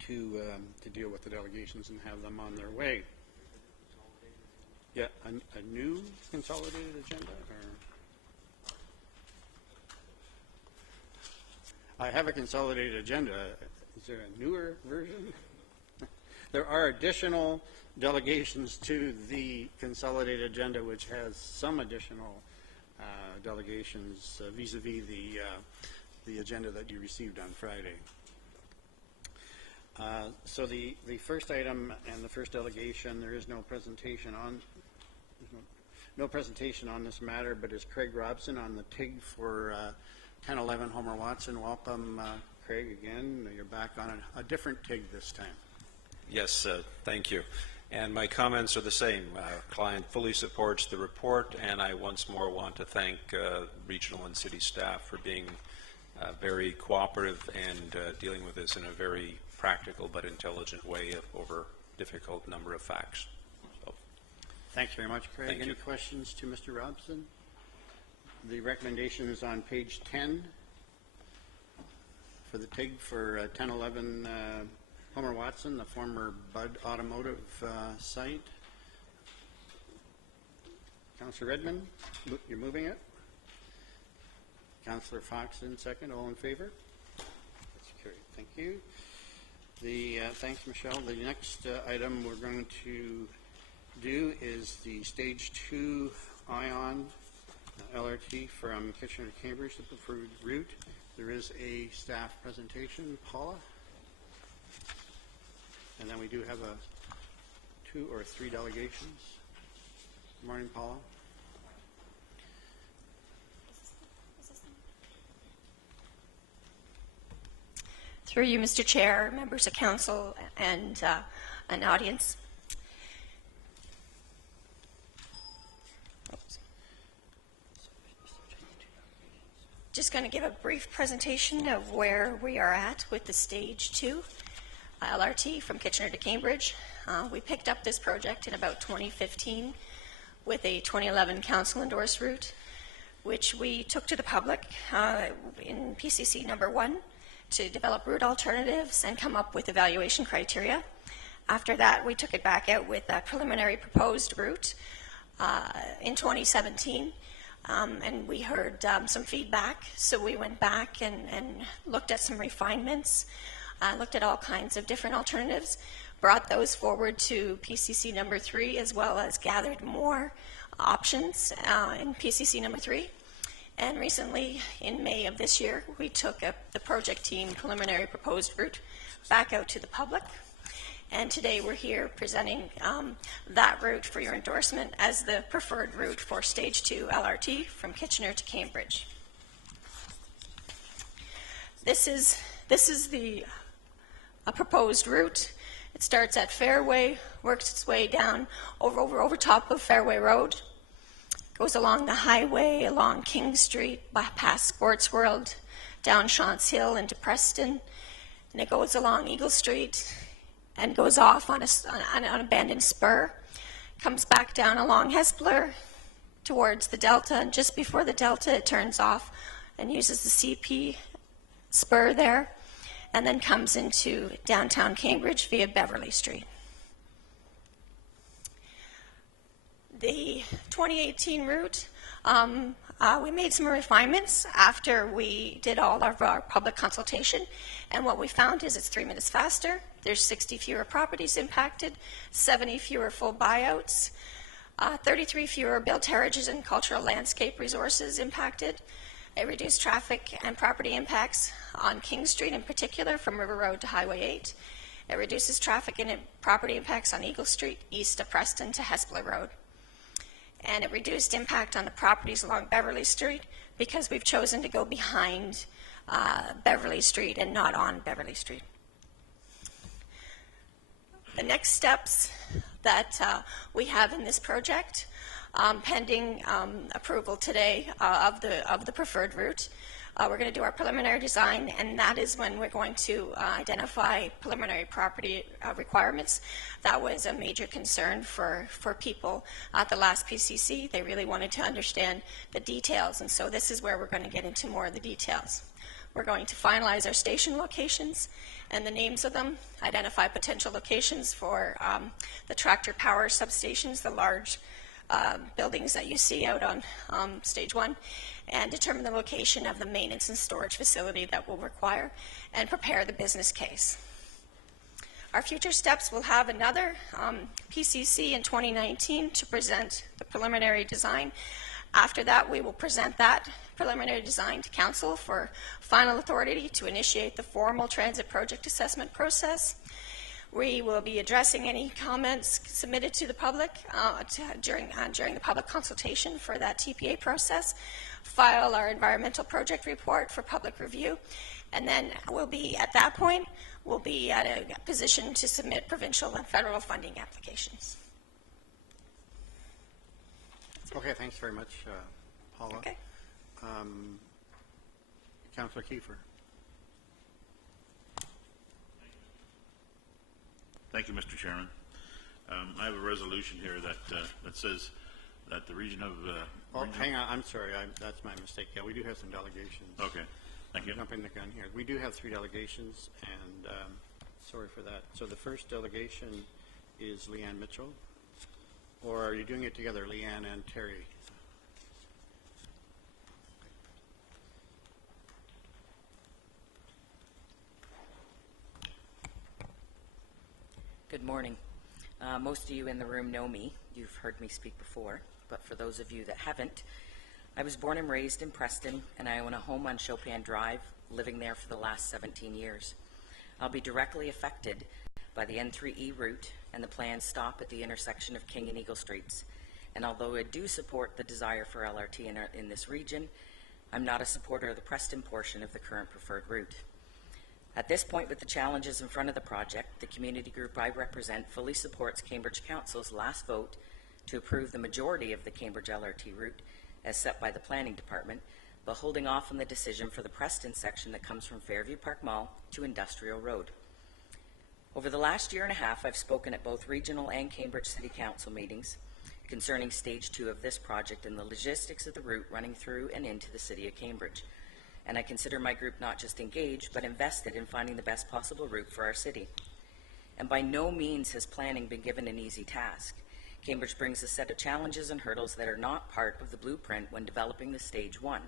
to deal with the delegations and have them on their way. Yeah, a new consolidated agenda? Or I have a consolidated agenda. Is there a newer version? There are additional delegations to the consolidated agenda, which has some additional delegations vis-a-vis the agenda that you received on Friday. So the first item and the first delegation, there is no presentation on this matter, but is Craig Robson on the TIG for 1011 Homer Watson. Welcome, Craig, again. You're back on a different TIG this time. Yes, thank you. And my comments are the same. Client fully supports the report, and I once more want to thank regional and city staff for being very cooperative and dealing with this in a very practical but intelligent way over a difficult number of facts. So, thanks very much, Craig. Any questions to Mr. Robson? The recommendation is on page 10 for the TIG for 1011 Homer Watson, the former Budd Automotive site. Councillor Redmond, you're moving it. Councillor Fox in second. All in favor? That's carried. Thank you. Thanks, Michelle. The next item we're going to do is the Stage 2 ION LRT from Kitchener to Cambridge, the preferred route. There is a staff presentation. Paula? And then we do have 2 or 3 delegations. Good morning, Paula. Through you, Mr. Chair, members of council, and an audience. Just going to give a brief presentation of where we are at with the Stage 2 LRT from Kitchener to Cambridge. We picked up this project in about 2015 with a 2011 council endorsed route, which we took to the public in PCC number 1 to develop route alternatives and come up with evaluation criteria. After that, we took it back out with a preliminary proposed route in 2017. And we heard some feedback, so we went back and looked at some refinements, looked at all kinds of different alternatives, brought those forward to PCC number 3, as well as gathered more options in PCC number 3. And recently, in May of this year, we took the project team preliminary proposed route back out to the public. And today we're here presenting that route for your endorsement as the preferred route for Stage 2 LRT from Kitchener to Cambridge. This is a proposed route. It starts at Fairway, works its way down over top of Fairway Road, goes along the highway, along King Street, past Sports World, down Shantz Hill into Preston, and it goes along Eagle Street and goes off on an abandoned spur, comes back down along Hespeler towards the Delta, and just before the Delta it turns off and uses the CP spur there, and then comes into downtown Cambridge via Beverly Street. The 2018 route, we made some refinements after we did all of our public consultation, and what we found is it's 3 minutes faster, there's 60 fewer properties impacted, 70 fewer full buyouts, 33 fewer built heritage and cultural landscape resources impacted. It reduced traffic and property impacts on King Street in particular from River Road to Highway 8. It reduces traffic and property impacts on Eagle Street east of Preston to Hespeler Road. And it reduced impact on the properties along Beverly Street because we've chosen to go behind Beverly Street and not on Beverly Street. The next steps that we have in this project, pending approval today of the preferred route, we're going to do our preliminary design, and that is when we're going to identify preliminary property requirements. That was a major concern for people at the last PCC. They really wanted to understand the details, and so this is where we're going to get into more of the details. We're going to finalize our station locations and the names of them, identify potential locations for the tractor power substations, the large buildings that you see out on stage 1, and determine the location of the maintenance and storage facility that we'll require, and prepare the business case. Our future steps will have another PCC in 2019 to present the preliminary design. After that, we will present that preliminary design to Council for final authority to initiate the formal transit project assessment process. We will be addressing any comments submitted to the public during the public consultation for that TPA process, file our environmental project report for public review, and then we'll be, at that point, we'll be at a position to submit provincial and federal funding applications. Okay, thanks very much, Paula. Okay. Councillor Kiefer. Thank you, Mr. Chairman. I have a resolution here that says that the region of... hang on, I'm sorry, that's my mistake. Yeah, we do have some delegations. Okay, thank you. I'm jumping the gun here. We do have 3 delegations, and sorry for that. So the first delegation is Leanne Mitchell, or are you doing it together, Leanne and Terry? Good morning. Most of you in the room know me. You've heard me speak before, but for those of you that haven't, I was born and raised in Preston, and I own a home on Chopin Drive, living there for the last 17 years. I'll be directly affected by the N3E route and the planned stop at the intersection of King and Eagle Streets. And although I do support the desire for LRT in this region, I'm not a supporter of the Preston portion of the current preferred route. At this point, with the challenges in front of the project, the community group I represent fully supports Cambridge Council's last vote to approve the majority of the Cambridge LRT route as set by the Planning Department, but holding off on the decision for the Preston section that comes from Fairview Park Mall to Industrial Road. Over the last year and a half, I've spoken at both regional and Cambridge City Council meetings concerning stage 2 of this project and the logistics of the route running through and into the city of Cambridge. And I consider my group not just engaged, but invested in finding the best possible route for our city. And by no means has planning been given an easy task. Cambridge brings a set of challenges and hurdles that are not part of the blueprint when developing the stage 1.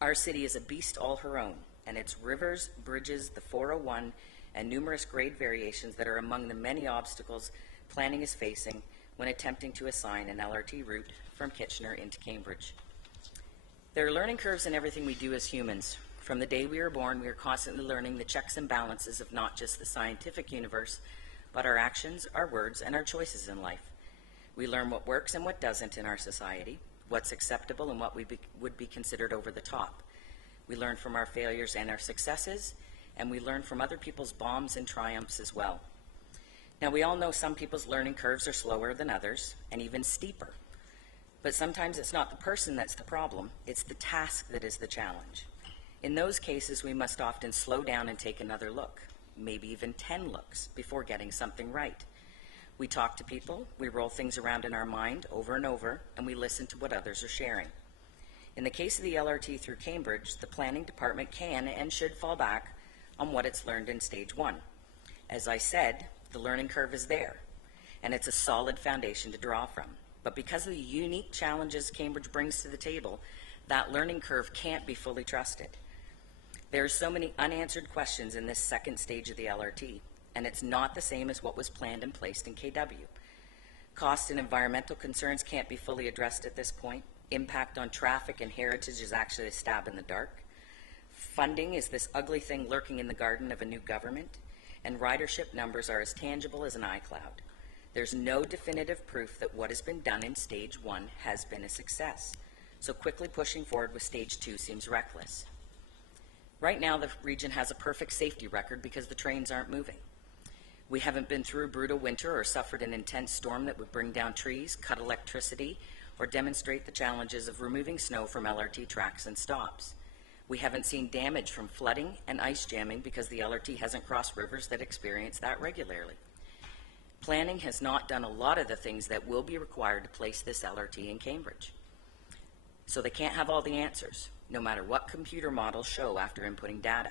Our city is a beast all her own, and its rivers, bridges, the 401, and numerous grade variations that are among the many obstacles planning is facing when attempting to assign an LRT route from Kitchener into Cambridge. There are learning curves in everything we do as humans. From the day we are born, we are constantly learning the checks and balances of not just the scientific universe, but our actions, our words, and our choices in life. We learn what works and what doesn't in our society, what's acceptable and what would be considered over the top. We learn from our failures and our successes, and we learn from other people's bombs and triumphs as well. Now, we all know some people's learning curves are slower than others, and even steeper. But sometimes it's not the person that's the problem, it's the task that is the challenge. In those cases, we must often slow down and take another look, maybe even 10 looks, before getting something right. We talk to people, we roll things around in our mind over and over, and we listen to what others are sharing. In the case of the LRT through Cambridge, the Planning Department can and should fall back on what it's learned in stage 1. As I said, the learning curve is there, and it's a solid foundation to draw from. But because of the unique challenges Cambridge brings to the table, that learning curve can't be fully trusted. There are so many unanswered questions in this second stage of the LRT, and it's not the same as what was planned and placed in KW. Cost and environmental concerns can't be fully addressed at this point. Impact on traffic and heritage is actually a stab in the dark. Funding is this ugly thing lurking in the garden of a new government, and ridership numbers are as tangible as an iCloud. There's no definitive proof that what has been done in stage 1 has been a success, so quickly pushing forward with stage 2 seems reckless. Right now, the region has a perfect safety record because the trains aren't moving. We haven't been through a brutal winter or suffered an intense storm that would bring down trees, cut electricity, or demonstrate the challenges of removing snow from LRT tracks and stops. We haven't seen damage from flooding and ice jamming because the LRT hasn't crossed rivers that experience that regularly. Planning has not done a lot of the things that will be required to place this LRT in Cambridge. So they can't have all the answers. no matter what computer models show after inputting data.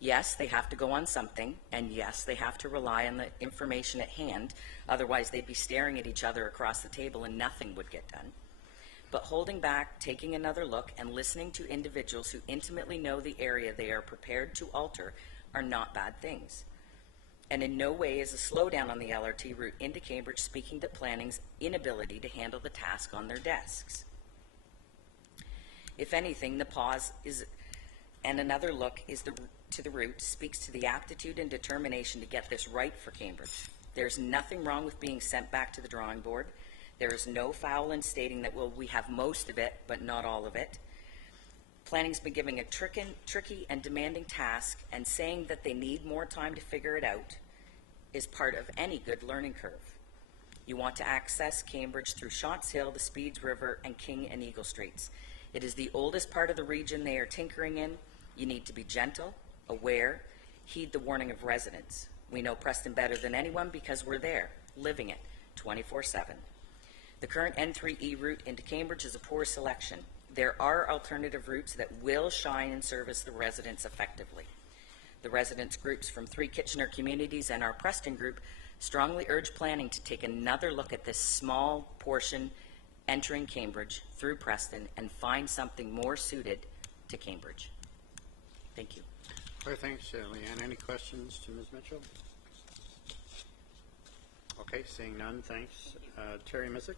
Yes, they have to go on something, and yes, they have to rely on the information at hand, otherwise they'd be staring at each other across the table and nothing would get done. But holding back, taking another look, and listening to individuals who intimately know the area they are prepared to alter are not bad things. And in no way is a slowdown on the LRT route into Cambridge speaking to planning's inability to handle the task on their desks. If anything, the pause is, and another look is to the route speaks to the aptitude and determination to get this right for Cambridge. There's nothing wrong with being sent back to the drawing board. There is no foul in stating that, well, we have most of it, but not all of it. Planning's been giving a tricky and demanding task, and saying that they need more time to figure it out is part of any good learning curve. You want to access Cambridge through Shants Hill, the Speeds River, and King and Eagle Streets. It is the oldest part of the region they are tinkering in. You need to be gentle, aware, heed the warning of residents. We know Preston better than anyone because we're there, living it, 24/7. The current N3E route into Cambridge is a poor selection. There are alternative routes that will shine and service the residents effectively. The residents groups from 3 Kitchener communities and our Preston group strongly urge planning to take another look at this small portion entering Cambridge through Preston and find something more suited to Cambridge. Thank you. All right, thanks, Leanne. Any questions to Ms. Mitchell? Okay, seeing none, thanks. Terry Missick?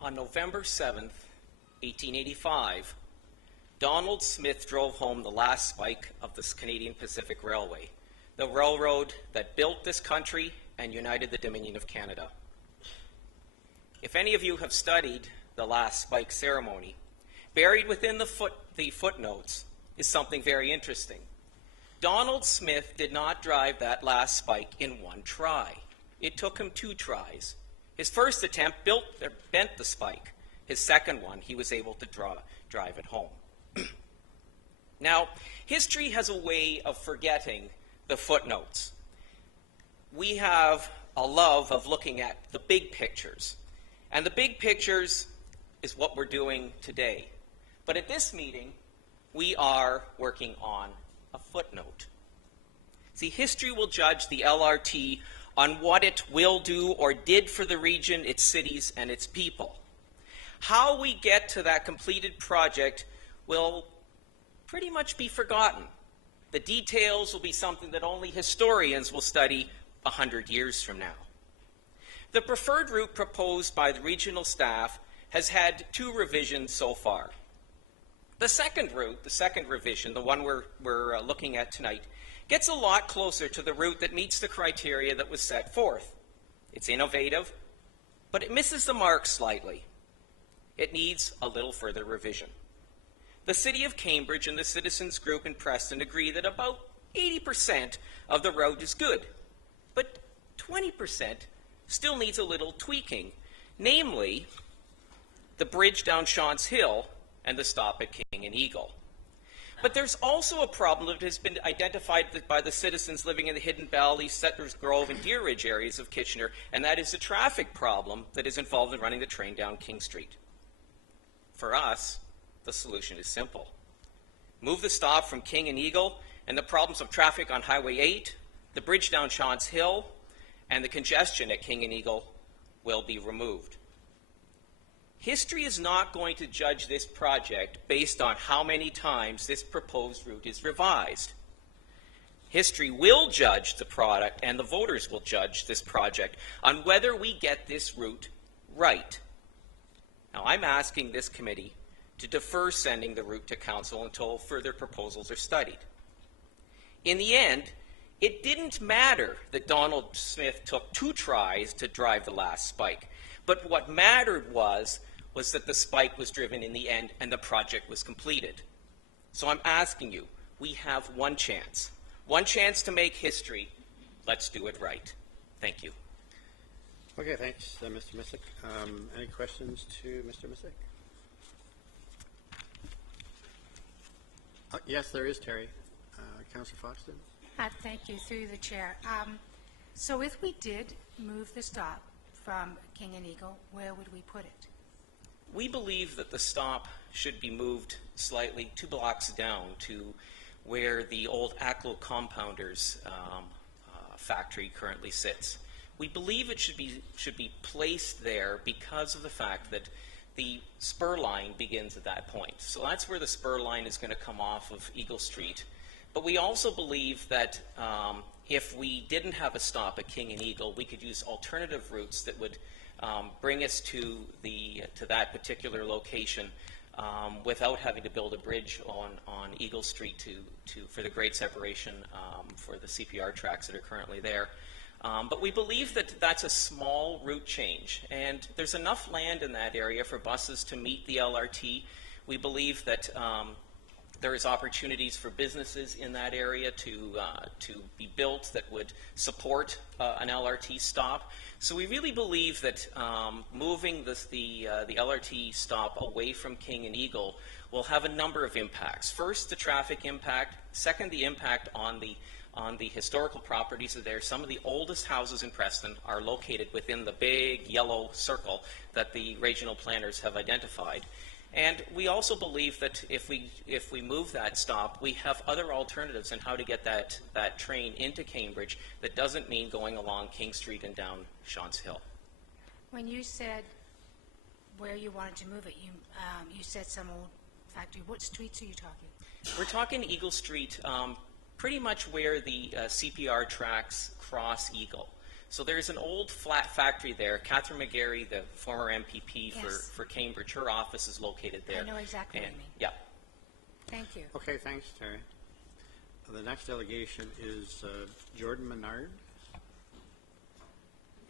On November 7th, 1885, Donald Smith drove home the last spike of the Canadian Pacific Railway, the railroad that built this country and united the Dominion of Canada. If any of you have studied the last spike ceremony, buried within the footnotes is something very interesting. Donald Smith did not drive that last spike in one try. It took him 2 tries. His first attempt bent the spike. His second one, he was able to drive it home. Now, history has a way of forgetting the footnotes. We have a love of looking at the big pictures. And the big pictures is what we're doing today. But at this meeting, we are working on a footnote. See, history will judge the LRT on what it will do or did for the region, its cities, and its people. How we get to that completed project will pretty much be forgotten. The details will be something that only historians will study 100 years from now. The preferred route proposed by the regional staff has had 2 revisions so far. The second route, the second revision, the one we're looking at tonight, gets a lot closer to the route that meets the criteria that was set forth. It's innovative, but it misses the mark slightly. It needs a little further revision. The City of Cambridge and the Citizens Group in Preston agree that about 80% of the route is good, but 20% still needs a little tweaking, namely the bridge down Shants Hill and the stop at King and Eagle. But there's also a problem that has been identified by the citizens living in the Hidden Valley, Settlers Grove, and Deer Ridge areas of Kitchener, and that is the traffic problem that is involved in running the train down King Street. For us, the solution is simple. Move the stop from King and Eagle, and the problems of traffic on Highway 8, the bridge down Shants Hill, and the congestion at King and Eagle will be removed. History is not going to judge this project based on how many times this proposed route is revised. History will judge the product, and the voters will judge this project on whether we get this route right. Now, I'm asking this committee to defer sending the route to council until further proposals are studied. In the end, it didn't matter that Donald Smith took 2 tries to drive the last spike, but what mattered was that the spike was driven in the end and the project was completed. So I'm asking you, we have one chance to make history. Let's do it right. Thank you. Okay, thanks, Mr. Missick. Any questions to Mr. Missick? Yes, there is, Terry. Councillor Foxton? Thank you, through the chair. So if we did move the stop from King and Eagle, where would we put it? We believe that the stop should be moved slightly 2 blocks down to where the old Acklo Compounders factory currently sits. We believe it should be placed there because of the fact that the spur line begins at that point. So that's where the spur line is going to come off of Eagle Street. But we also believe that if we didn't have a stop at King and Eagle, we could use alternative routes that would bring us to that particular location without having to build a bridge on Eagle Street for the grade separation for the CPR tracks that are currently there. But we believe that that's a small route change, and there's enough land in that area for buses to meet the LRT. We believe that there is opportunities for businesses in that area to be built that would support an LRT stop. So we really believe that moving the LRT stop away from King and Eagle will have a number of impacts. First, the traffic impact. Second, the impact on the historical properties that are there. Some of the oldest houses in Preston are located within the big yellow circle that the regional planners have identified. And we also believe that if we move that stop, we have other alternatives in how to get that train into Cambridge that doesn't mean going along King Street and down Shawns Hill. When you said where you wanted to move it, you said some old factory. What streets are you talking? We're talking Eagle Street, pretty much where the CPR tracks cross Eagle. So there's an old flat factory there. Catherine McGarry, the former MPP Yes. for Cambridge, her office is located there. I know exactly what you mean. Yeah. Thank you. Okay, thanks, Terry. The next delegation is Jordan Menard.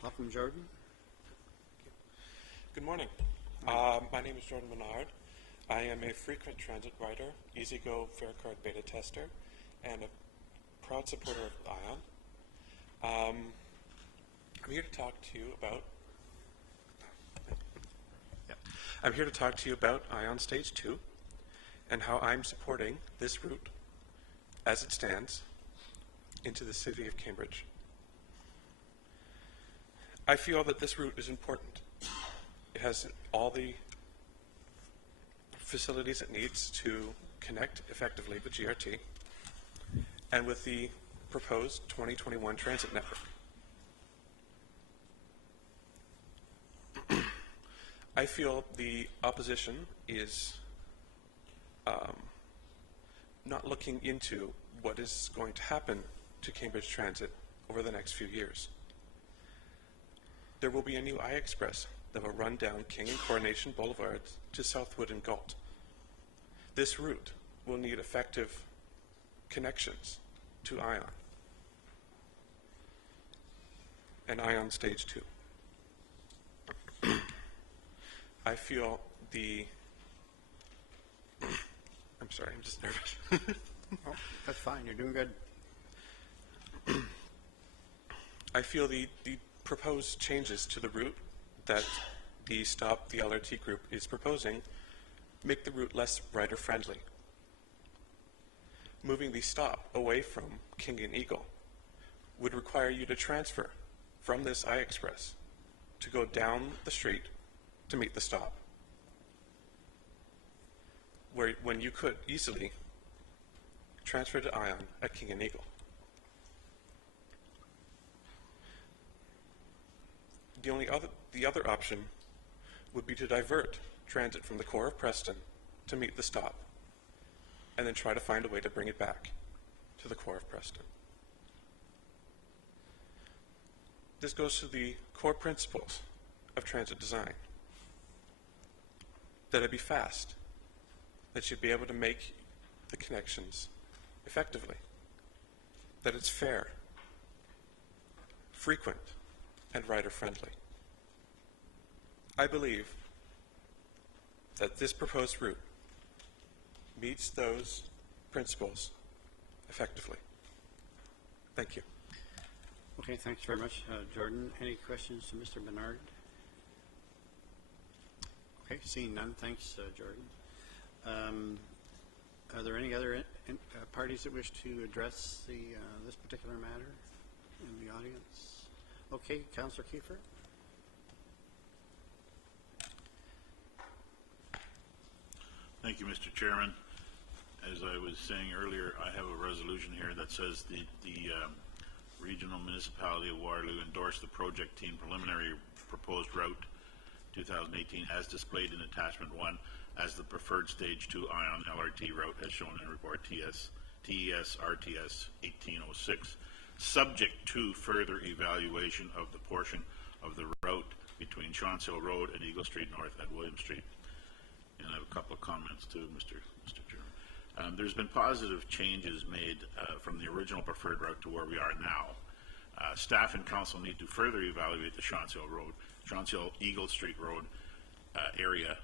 Welcome, Jordan. Good morning. My name is Jordan Menard. I am a frequent transit rider, EasyGo fare card beta tester, and a proud supporter of ION. I'm here to talk to you about ION Stage 2 and how I'm supporting this route as it stands into the city of Cambridge. I feel that this route is important. It has all the facilities it needs to connect effectively with GRT and with the proposed 2021 transit network. I feel the opposition is not looking into what is going to happen to Cambridge Transit over the next few years. There will be a new I-Express that will run down King and Coronation Boulevards to Southwood and Galt. This route will need effective connections to ION and ION Stage 2. I feel I'm sorry, I'm just nervous. Oh, that's fine. You're doing good. I feel the proposed changes to the route that the Stop the LRT group is proposing make the route less rider-friendly. Moving the stop away from King and Eagle would require you to transfer from this I-Express to go down the street to meet the stop, when you could easily transfer to ION at King and Eagle. The other option would be to divert transit from the core of Preston to meet the stop, and then try to find a way to bring it back to the core of Preston. This goes to the core principles of transit design. That it be fast, that you'd be able to make the connections effectively, that it's fair, frequent, and rider-friendly. I believe that this proposed route meets those principles effectively. Thank you. Okay, thanks very much, Jordan. Any questions to Mr. Menard? Okay, seeing none, thanks, Jordan. Are there any other parties that wish to address this particular matter in the audience? Okay, Councillor Kiefer. Thank you, Mr. Chairman. As I was saying earlier, I have a resolution here that says the Regional Municipality of Waterloo endorsed the project team preliminary proposed route 2018 as displayed in attachment 1 as the preferred stage 2 ion LRT route as shown in report TES RTS 1806, subject to further evaluation of the portion of the route between Chauncey Hill Road and Eagle Street North at William Street. And I have a couple of comments too, Mr. Chairman. There's been positive changes made from the original preferred route to where we are now. Staff and council need to further evaluate the Chauncey Hill Road, Chauncey Hill Eagle Street Road area.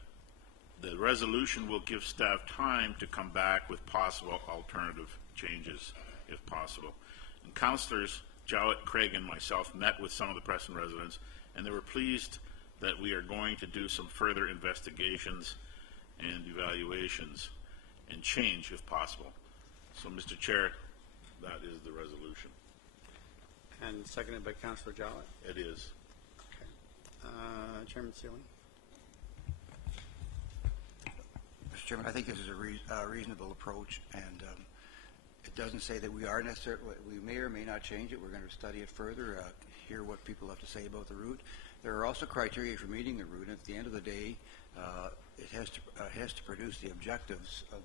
The resolution will give staff time to come back with possible alternative changes if possible. And councillors Jowett, Craig, and myself met with some of the Preston residents, and they were pleased that we are going to do some further investigations and evaluations and change if possible. So, Mr. Chair, that is the resolution. And seconded by Councillor Jowett. It is. Okay. Chairman Sealing. Mr. Chairman, I think this is a reasonable approach, and it doesn't say that we are necessarily, we may or may not change it. We're going to study it further, hear what people have to say about the route. There are also criteria for meeting the route, and at the end of the day, it has to produce the objectives of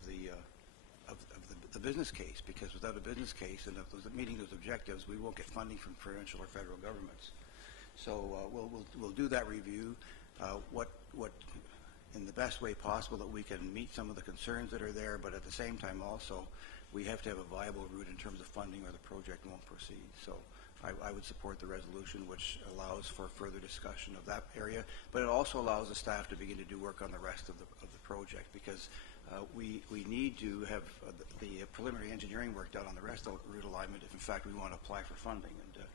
the business case, because without a business case and meeting those objectives, we won't get funding from provincial or federal governments. So we'll do that review. What in the best way possible that we can meet some of the concerns that are there, but at the same time also we have to have a viable route in terms of funding or the project won't proceed. So I would support the resolution, which allows for further discussion of that area, but it also allows the staff to begin to do work on the rest of the project, because we need to have the preliminary engineering work done on the rest of the route alignment if in fact we want to apply for funding. And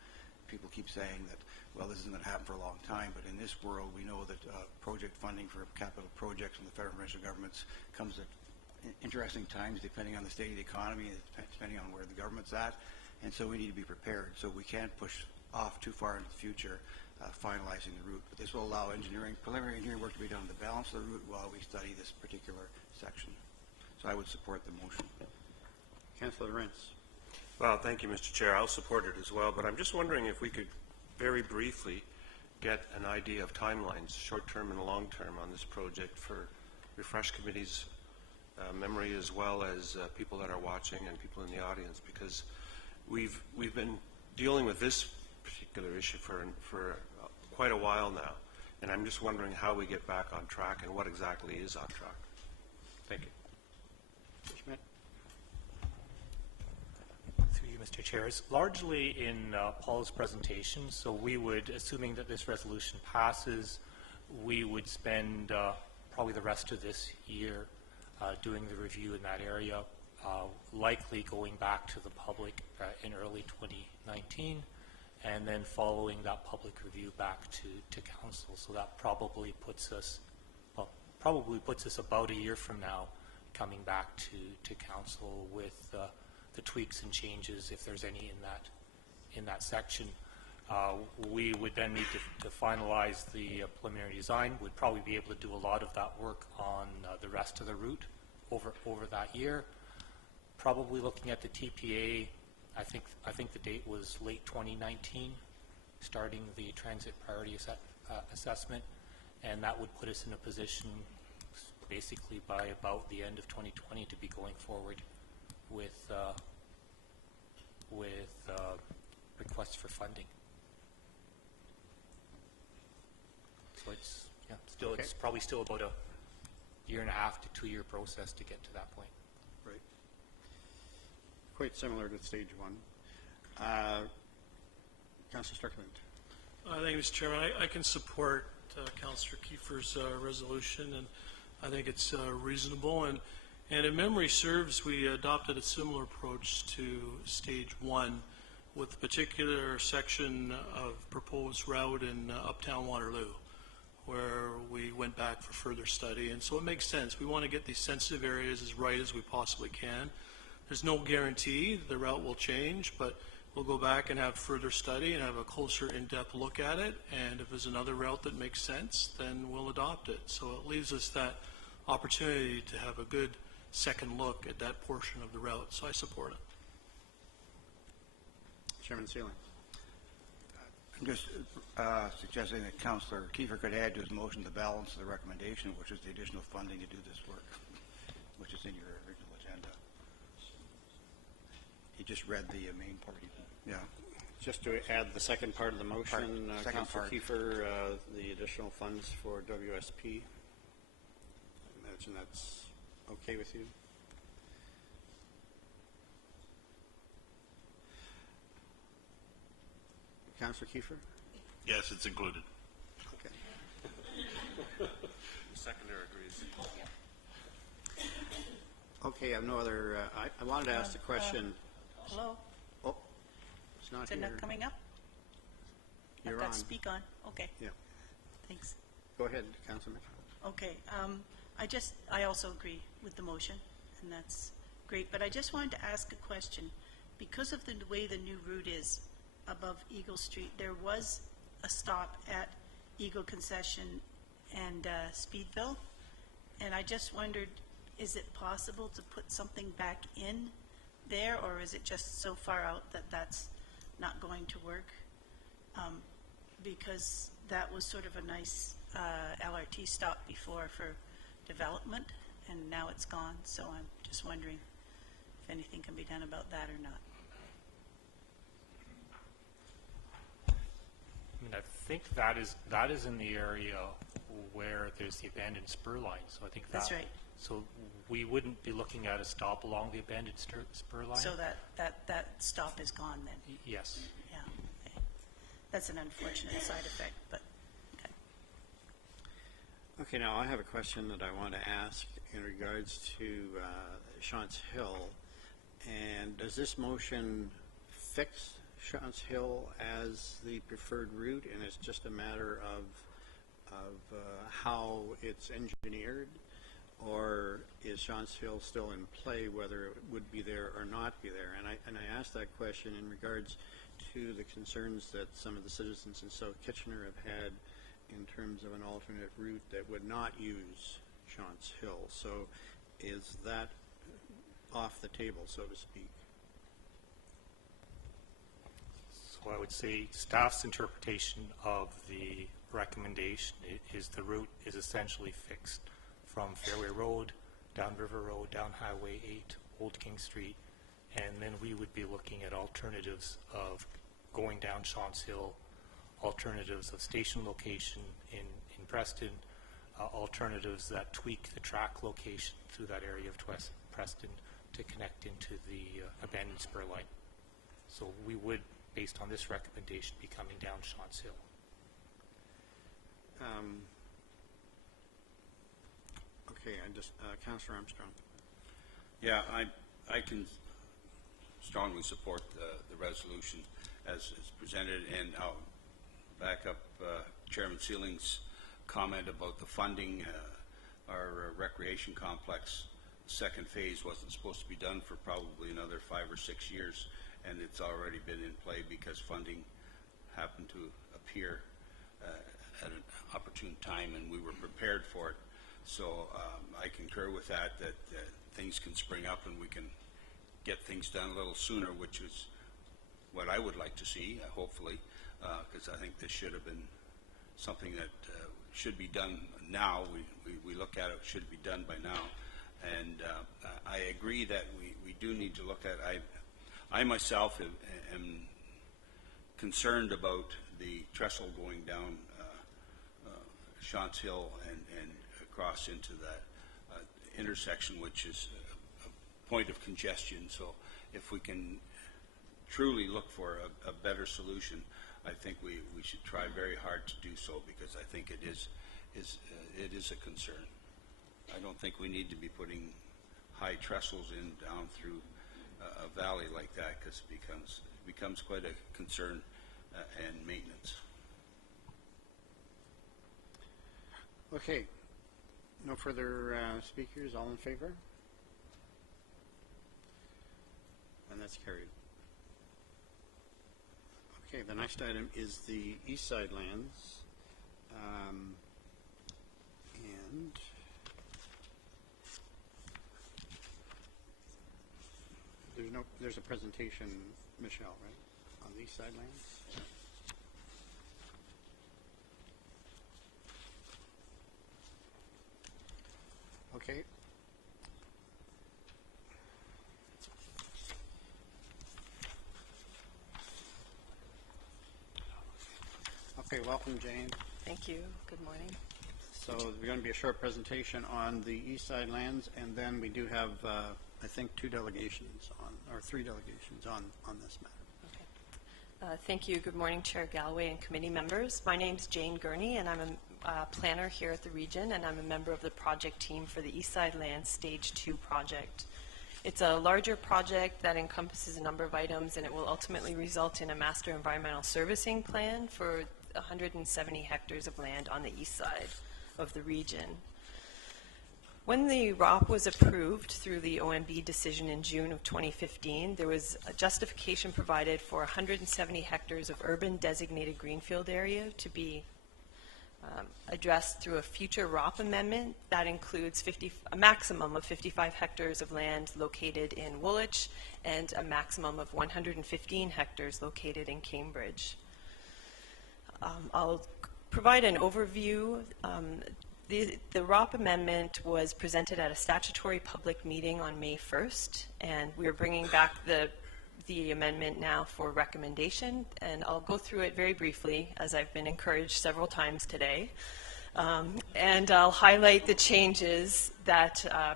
people keep saying that, well, this isn't going to happen for a long time, but in this world we know that project funding for capital projects from the federal and provincial governments comes at interesting times depending on the state of the economy, depending on where the government's at, and so we need to be prepared. So we can't push off too far into the future finalizing the route, but this will allow preliminary engineering work to be done on the balance of the route while we study this particular section. So I would support the motion. Councillor Rents. Well, thank you, Mr. Chair. I'll support it as well, but I'm just wondering if we could very briefly get an idea of timelines, short-term and long-term, on this project for refresh committee's memory, as well as people that are watching and people in the audience, because we've been dealing with this particular issue for quite a while now, and I'm just wondering how we get back on track and what exactly is on track. Thank you. Schmidt. Through you, Mr. Chair, it's largely in Paul's presentation. So we would, assuming that this resolution passes, we would spend probably the rest of this year doing the review in that area, likely going back to the public in early 2019, and then following that public review back to council. So that probably puts us, about a year from now, coming back to council with the tweaks and changes, if there's any in that section. We would then need to finalize the preliminary design. We'd probably be able to do a lot of that work on the rest of the route over that year. Probably looking at the TPA, I think the date was late 2019, starting the transit priority assessment, and that would put us in a position basically by about the end of 2020 to be going forward with requests for funding. So it's probably still about a 1.5 to 2 year process to get to that point. Right. Quite similar to stage 1. Councillor Strickland. Thank you, Mr. Chairman. I can support Councillor Kiefer's resolution, and I think it's reasonable. And if memory serves, we adopted a similar approach to stage 1 with a particular section of proposed route in uptown Waterloo, where we went back for further study, and so it makes sense. We want to get these sensitive areas as right as we possibly can. There's no guarantee the route will change, but we'll go back and have further study and have a closer in-depth look at it, and if there's another route that makes sense, then we'll adopt it. So it leaves us that opportunity to have a good second look at that portion of the route, so I support it. Chairman Sealing. I'm just suggesting that Councillor Kiefer could add to his motion the balance of the recommendation, which is the additional funding to do this work, which is in your original agenda. He just read the main part. Yeah. Just to add the second part of the motion, Second Councillor part. Kiefer, the additional funds for WSP. I imagine that's okay with you? Councillor Kiefer? Yes, it's included. Okay. The seconder agrees. Okay, I have no other, I wanted to ask the question. Hello, Oh, it's not is it here. not coming up? You're I've got on. speak on, okay, Yeah. thanks. Go ahead, Councilor Mitchell. Okay, I also agree with the motion, and that's great, but I just wanted to ask a question. Because of the way the new route is above Eagle Street, there was a stop at Eagle Concession and Speedville, and I just wondered, is it possible to put something back in there, or is it just so far out that that's not going to work? Because that was sort of a nice LRT stop before for development, and now it's gone, so I'm just wondering if anything can be done about that or not. I mean, I think that is in the area where there's the abandoned spur line, so I think That's right. So we wouldn't be looking at a stop along the abandoned spur line? So that stop is gone then? Yes. Yeah. Okay. That's an unfortunate side effect, but, okay. Okay, now I have a question that I want to ask in regards to Shantz Hill. And does this motion fix Shantz Hill as the preferred route, and it's just a matter of how it's engineered? Or is Shantz Hill still in play, whether it would be there or not be there? And I asked that question in regards to the concerns that some of the citizens in South Kitchener have had in terms of an alternate route that would not use Shantz Hill. So is that off the table, so to speak? So I would say staff's interpretation of the recommendation is the route is essentially fixed from Fairway Road, down River Road, down Highway 8, Old King Street, and then we would be looking at alternatives of going down Shantz Hill, alternatives of station location in Preston, alternatives that tweak the track location through that area of Preston to connect into the abandoned spur line. So we would, based on this recommendation, be coming down Shantz Hill. Okay, Councillor Armstrong. Yeah, I can strongly support the resolution as is presented, and I'll back up Chairman Sealing's comment about the funding. Our recreation complex second phase wasn't supposed to be done for probably another 5 or 6 years, and it's already been in play because funding happened to appear at an opportune time, and we were prepared for it. So I concur with that things can spring up and we can get things done a little sooner, which is what I would like to see, hopefully, because I think this should have been something that should be done now. We look at it, should be done by now. And I agree that we do need to look at, I myself am concerned about the trestle going down Shantz Hill and across into that intersection, which is a point of congestion. So if we can truly look for a better solution, I think we should try very hard to do so, because I think it is a concern. I don't think we need to be putting high trestles in down through a valley like that, because it becomes quite a concern and maintenance. Okay, no further speakers, all in favor? And that's carried. Okay, the next item is the East Side lands. And there's a presentation, Michelle, right, on the East Side lands? Okay. Okay, welcome, Jane. Thank you. Good morning. So there's going to be a short presentation on the East Side lands, and then we do have, I think, three delegations on this matter. Thank you. Good morning, Chair Galloway and committee members. My name's Jane Gurney, and I'm a planner here at the region, and I'm a member of the project team for the East Side Lands Stage 2 project. It's a larger project that encompasses a number of items, and it will ultimately result in a master environmental servicing plan for 170 hectares of land on the east side of the region. When the ROP was approved through the OMB decision in June of 2015, there was a justification provided for 170 hectares of urban designated greenfield area to be addressed through a future ROP amendment that includes a maximum of 55 hectares of land located in Woolwich and a maximum of 115 hectares located in Cambridge. I'll provide an overview. The ROP amendment was presented at a statutory public meeting on May 1st, and we're bringing back the amendment now for recommendation, and I'll go through it very briefly, as I've been encouraged several times today. And I'll highlight the changes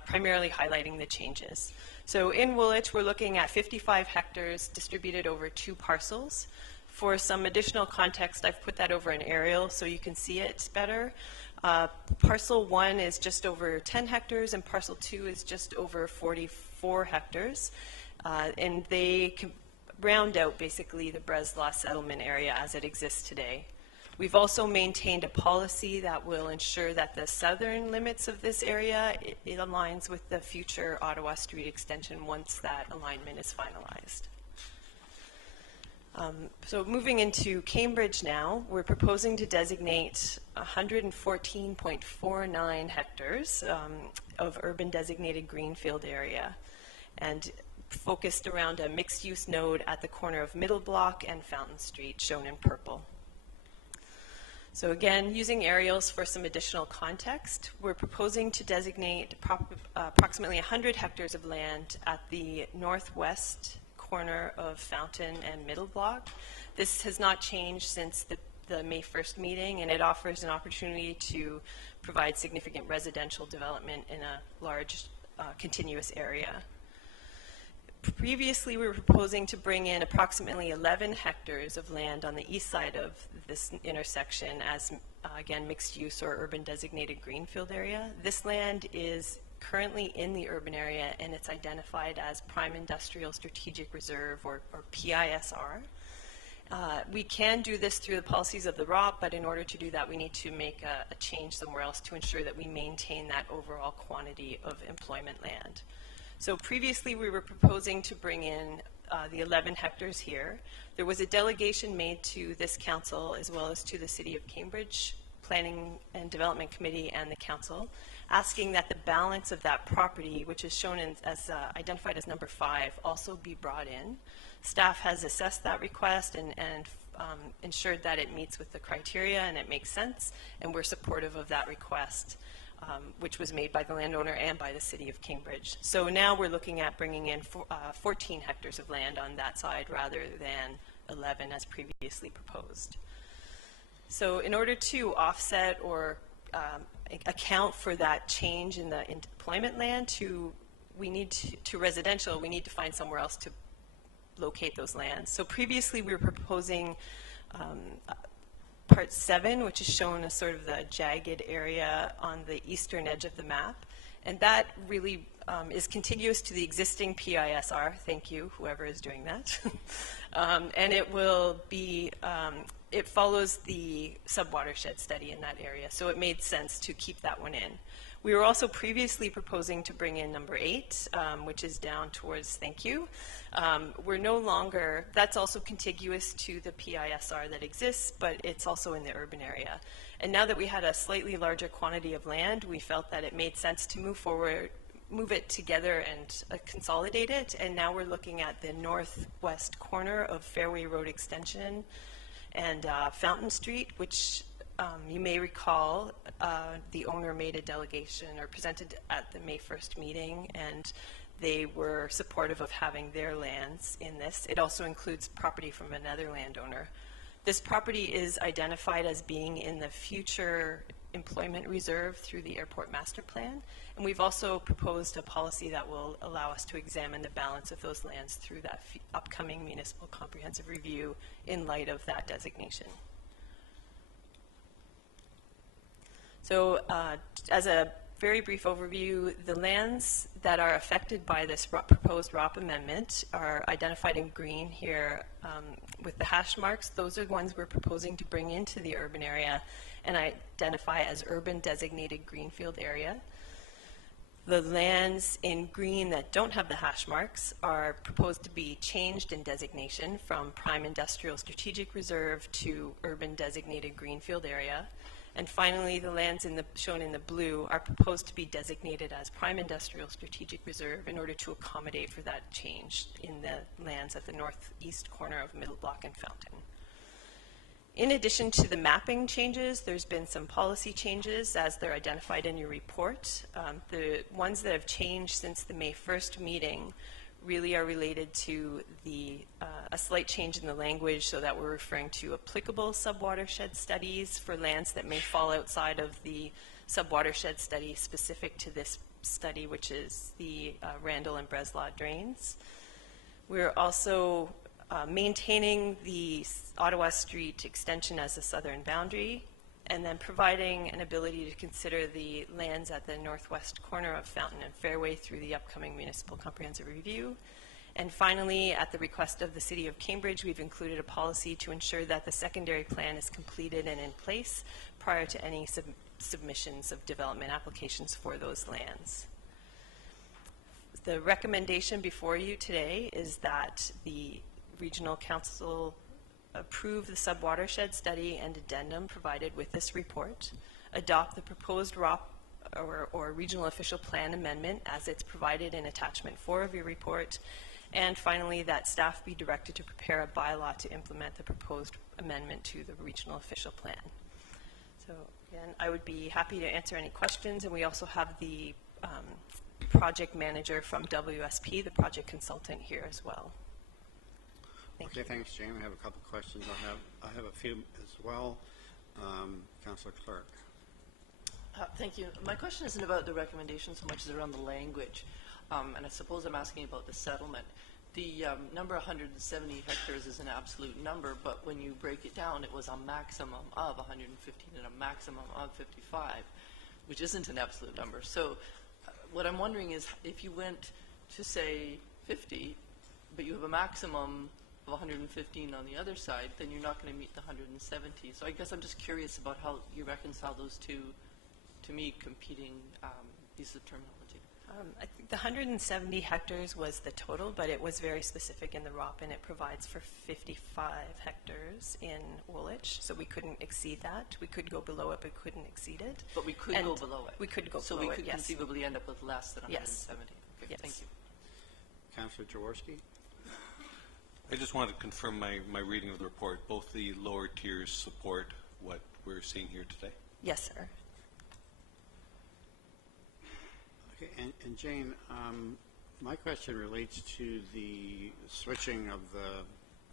primarily highlighting the changes. So in Woolwich, we're looking at 55 hectares distributed over 2 parcels. For some additional context, I've put that over an aerial so you can see it better. Parcel 1 is just over 10 hectares, and parcel 2 is just over 44 hectares. And they can round out basically the Breslau settlement area as it exists today. We've also maintained a policy that will ensure that the southern limits of this area, it aligns with the future Ottawa Street extension once that alignment is finalized. So moving into Cambridge now, we're proposing to designate 114.49 hectares of urban designated greenfield area, and focused around a mixed-use node at the corner of Middle Block and Fountain Street, shown in purple. So again, using aerials for some additional context, we're proposing to designate approximately 100 hectares of land at the northwest corner of Fountain and Middle Block. This has not changed since the May 1st meeting, and it offers an opportunity to provide significant residential development in a large continuous area. Previously, we were proposing to bring in approximately 11 hectares of land on the east side of this intersection as, again, mixed use or urban designated greenfield area. This land is currently in the urban area, and it's identified as Prime Industrial Strategic Reserve, or PISR. We can do this through the policies of the ROP, but in order to do that, we need to make a change somewhere else to ensure that we maintain that overall quantity of employment land. So previously, we were proposing to bring in the 11 hectares here. There was a delegation made to this council, as well as to the City of Cambridge Planning and Development Committee and the council, asking that the balance of that property, which is shown as identified as number 5, also be brought in. Staff has assessed that request and ensured that it meets with the criteria and it makes sense, and we're supportive of that request, which was made by the landowner and by the City of Cambridge. So now we're looking at bringing in 14 hectares of land on that side rather than 11 as previously proposed. So in order to offset or account for that change in the employment land to residential, we need to find somewhere else to locate those lands. So previously we were proposing part 7, which is shown as sort of the jagged area on the eastern edge of the map, and that really is contiguous to the existing PISR. Thank you, whoever is doing that. And it will be, it follows the subwatershed study in that area, so it made sense to keep that one in. We were also previously proposing to bring in number 8, which is down towards thank you. We're no longer, that's also contiguous to the PISR that exists, but it's also in the urban area. And now that we had a slightly larger quantity of land, we felt that it made sense to move it together and consolidate it. And now we're looking at the northwest corner of Fairway Road Extension and Fountain Street, which you may recall the owner made a delegation or presented at the May 1st meeting, and they were supportive of having their lands in this. It also includes property from another landowner. This property is identified as being in the future employment reserve through the airport master plan, and we've also proposed a policy that will allow us to examine the balance of those lands through that upcoming municipal comprehensive review in light of that designation. So as a very brief overview, the lands that are affected by this proposed ROP amendment are identified in green here with the hash marks. Those are the ones we're proposing to bring into the urban area and identify as urban designated greenfield area. The lands in green that don't have the hash marks are proposed to be changed in designation from prime industrial strategic reserve to urban designated greenfield area. And finally, the lands shown in the blue are proposed to be designated as prime industrial strategic reserve in order to accommodate for that change in the lands at the northeast corner of Middle Block and Fountain. In addition to the mapping changes, there's been some policy changes as they're identified in your report. The ones that have changed since the May 1st meeting really are related to a slight change in the language so that we're referring to applicable subwatershed studies for lands that may fall outside of the subwatershed study specific to this study, which is the Randall and Breslau drains. We're also maintaining the Ottawa Street extension as the southern boundary, and then providing an ability to consider the lands at the northwest corner of Fountain and Fairway through the upcoming municipal comprehensive review. And finally, at the request of the City of Cambridge, we've included a policy to ensure that the secondary plan is completed and in place prior to any submissions of development applications for those lands. The recommendation before you today is that the Regional Council approve the subwatershed study and addendum provided with this report, adopt the proposed ROP or Regional Official Plan amendment as it's provided in attachment 4 of your report, and finally that staff be directed to prepare a bylaw to implement the proposed amendment to the Regional Official Plan. So again, I would be happy to answer any questions, and we also have the project manager from WSP, the project consultant, here as well. Okay, thanks, Jane. I have a couple questions. I have a few as well. Councillor Clark. Thank you. My question isn't about the recommendation so much as around the language, and I suppose I'm asking about the settlement. The number 170 hectares is an absolute number, but when you break it down, it was a maximum of 115 and a maximum of 55, which isn't an absolute number. So what I'm wondering is if you went to, say, 50, but you have a maximum of 115 on the other side, then you're not going to meet the 170. So I guess I'm just curious about how you reconcile those two, to me, competing pieces of terminology. I think the 170 hectares was the total, but it was very specific in the ROP, and it provides for 55 hectares in Woolwich, so we couldn't exceed that. We could go below it, but couldn't exceed it. But we could go below it. We could go so below it, So we could yes. conceivably end up with less than 170. Yes. Okay, Yes. thank you. Councillor Jaworski. I just wanted to confirm my reading of the report. Both the lower tiers support what we're seeing here today? Yes, sir. Okay, and Jane, my question relates to the switching of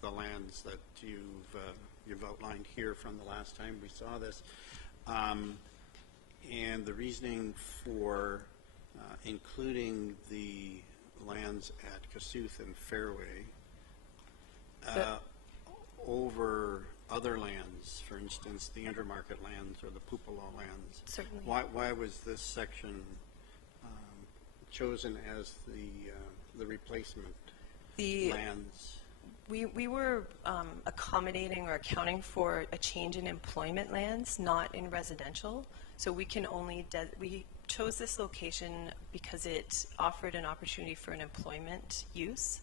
the lands that you've outlined here from the last time we saw this, and the reasoning for including the lands at Kossuth and Fairway over other lands, for instance, the Intermarket lands or the Pupalo lands. Certainly. Why was this section chosen as the replacement lands? We were accommodating or accounting for a change in employment lands, not in residential. So we can only, we chose this location because it offered an opportunity for an employment use.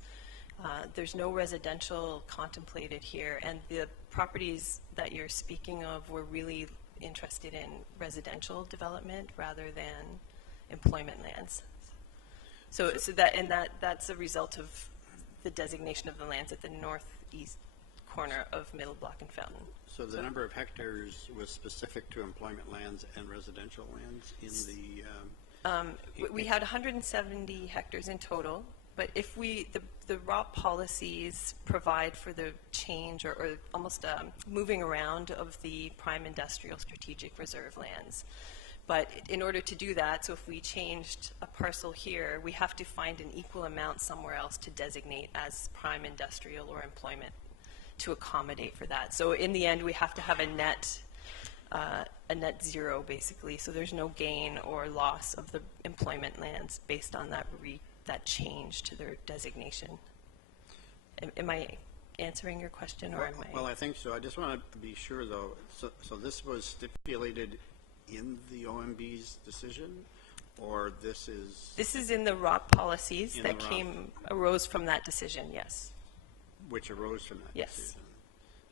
There's no residential contemplated here, and the properties that you're speaking of were really interested in residential development rather than employment lands. So that's a result of the designation of the lands at the northeast corner of Middle Block and Fountain. So the number of hectares was specific to employment lands and residential lands in the... we had 170 hectares in total, but if the ROP policies provide for the change or almost moving around of the prime industrial strategic reserve lands. But in order to do that, so if we changed a parcel here, we have to find an equal amount somewhere else to designate as prime industrial or employment to accommodate for that. So in the end, we have to have a net zero, basically. So there's no gain or loss of the employment lands based on that change to their designation. Am I answering your question, or am I? Well, I think so. I just want to be sure, though. So this was stipulated in the OMB's decision, or this is... This is in the ROP policies that arose from that decision, yes. Which arose from that decision.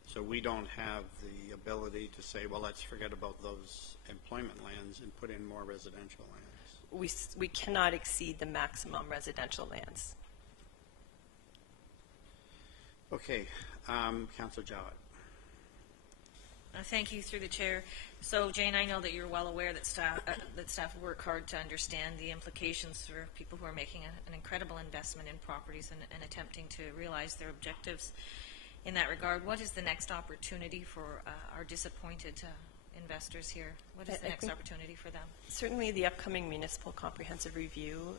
So we don't have the ability to say, well, let's forget about those employment lands and put in more residential lands. We cannot exceed the maximum residential lands. Okay, Councillor Jowett. Thank you, through the chair. So, Jane, I know that you're well aware that staff work hard to understand the implications for people who are making an incredible investment in properties and attempting to realize their objectives. In that regard, what is the next opportunity for our disappointed investors here? What is the next opportunity for them? Certainly the upcoming municipal comprehensive review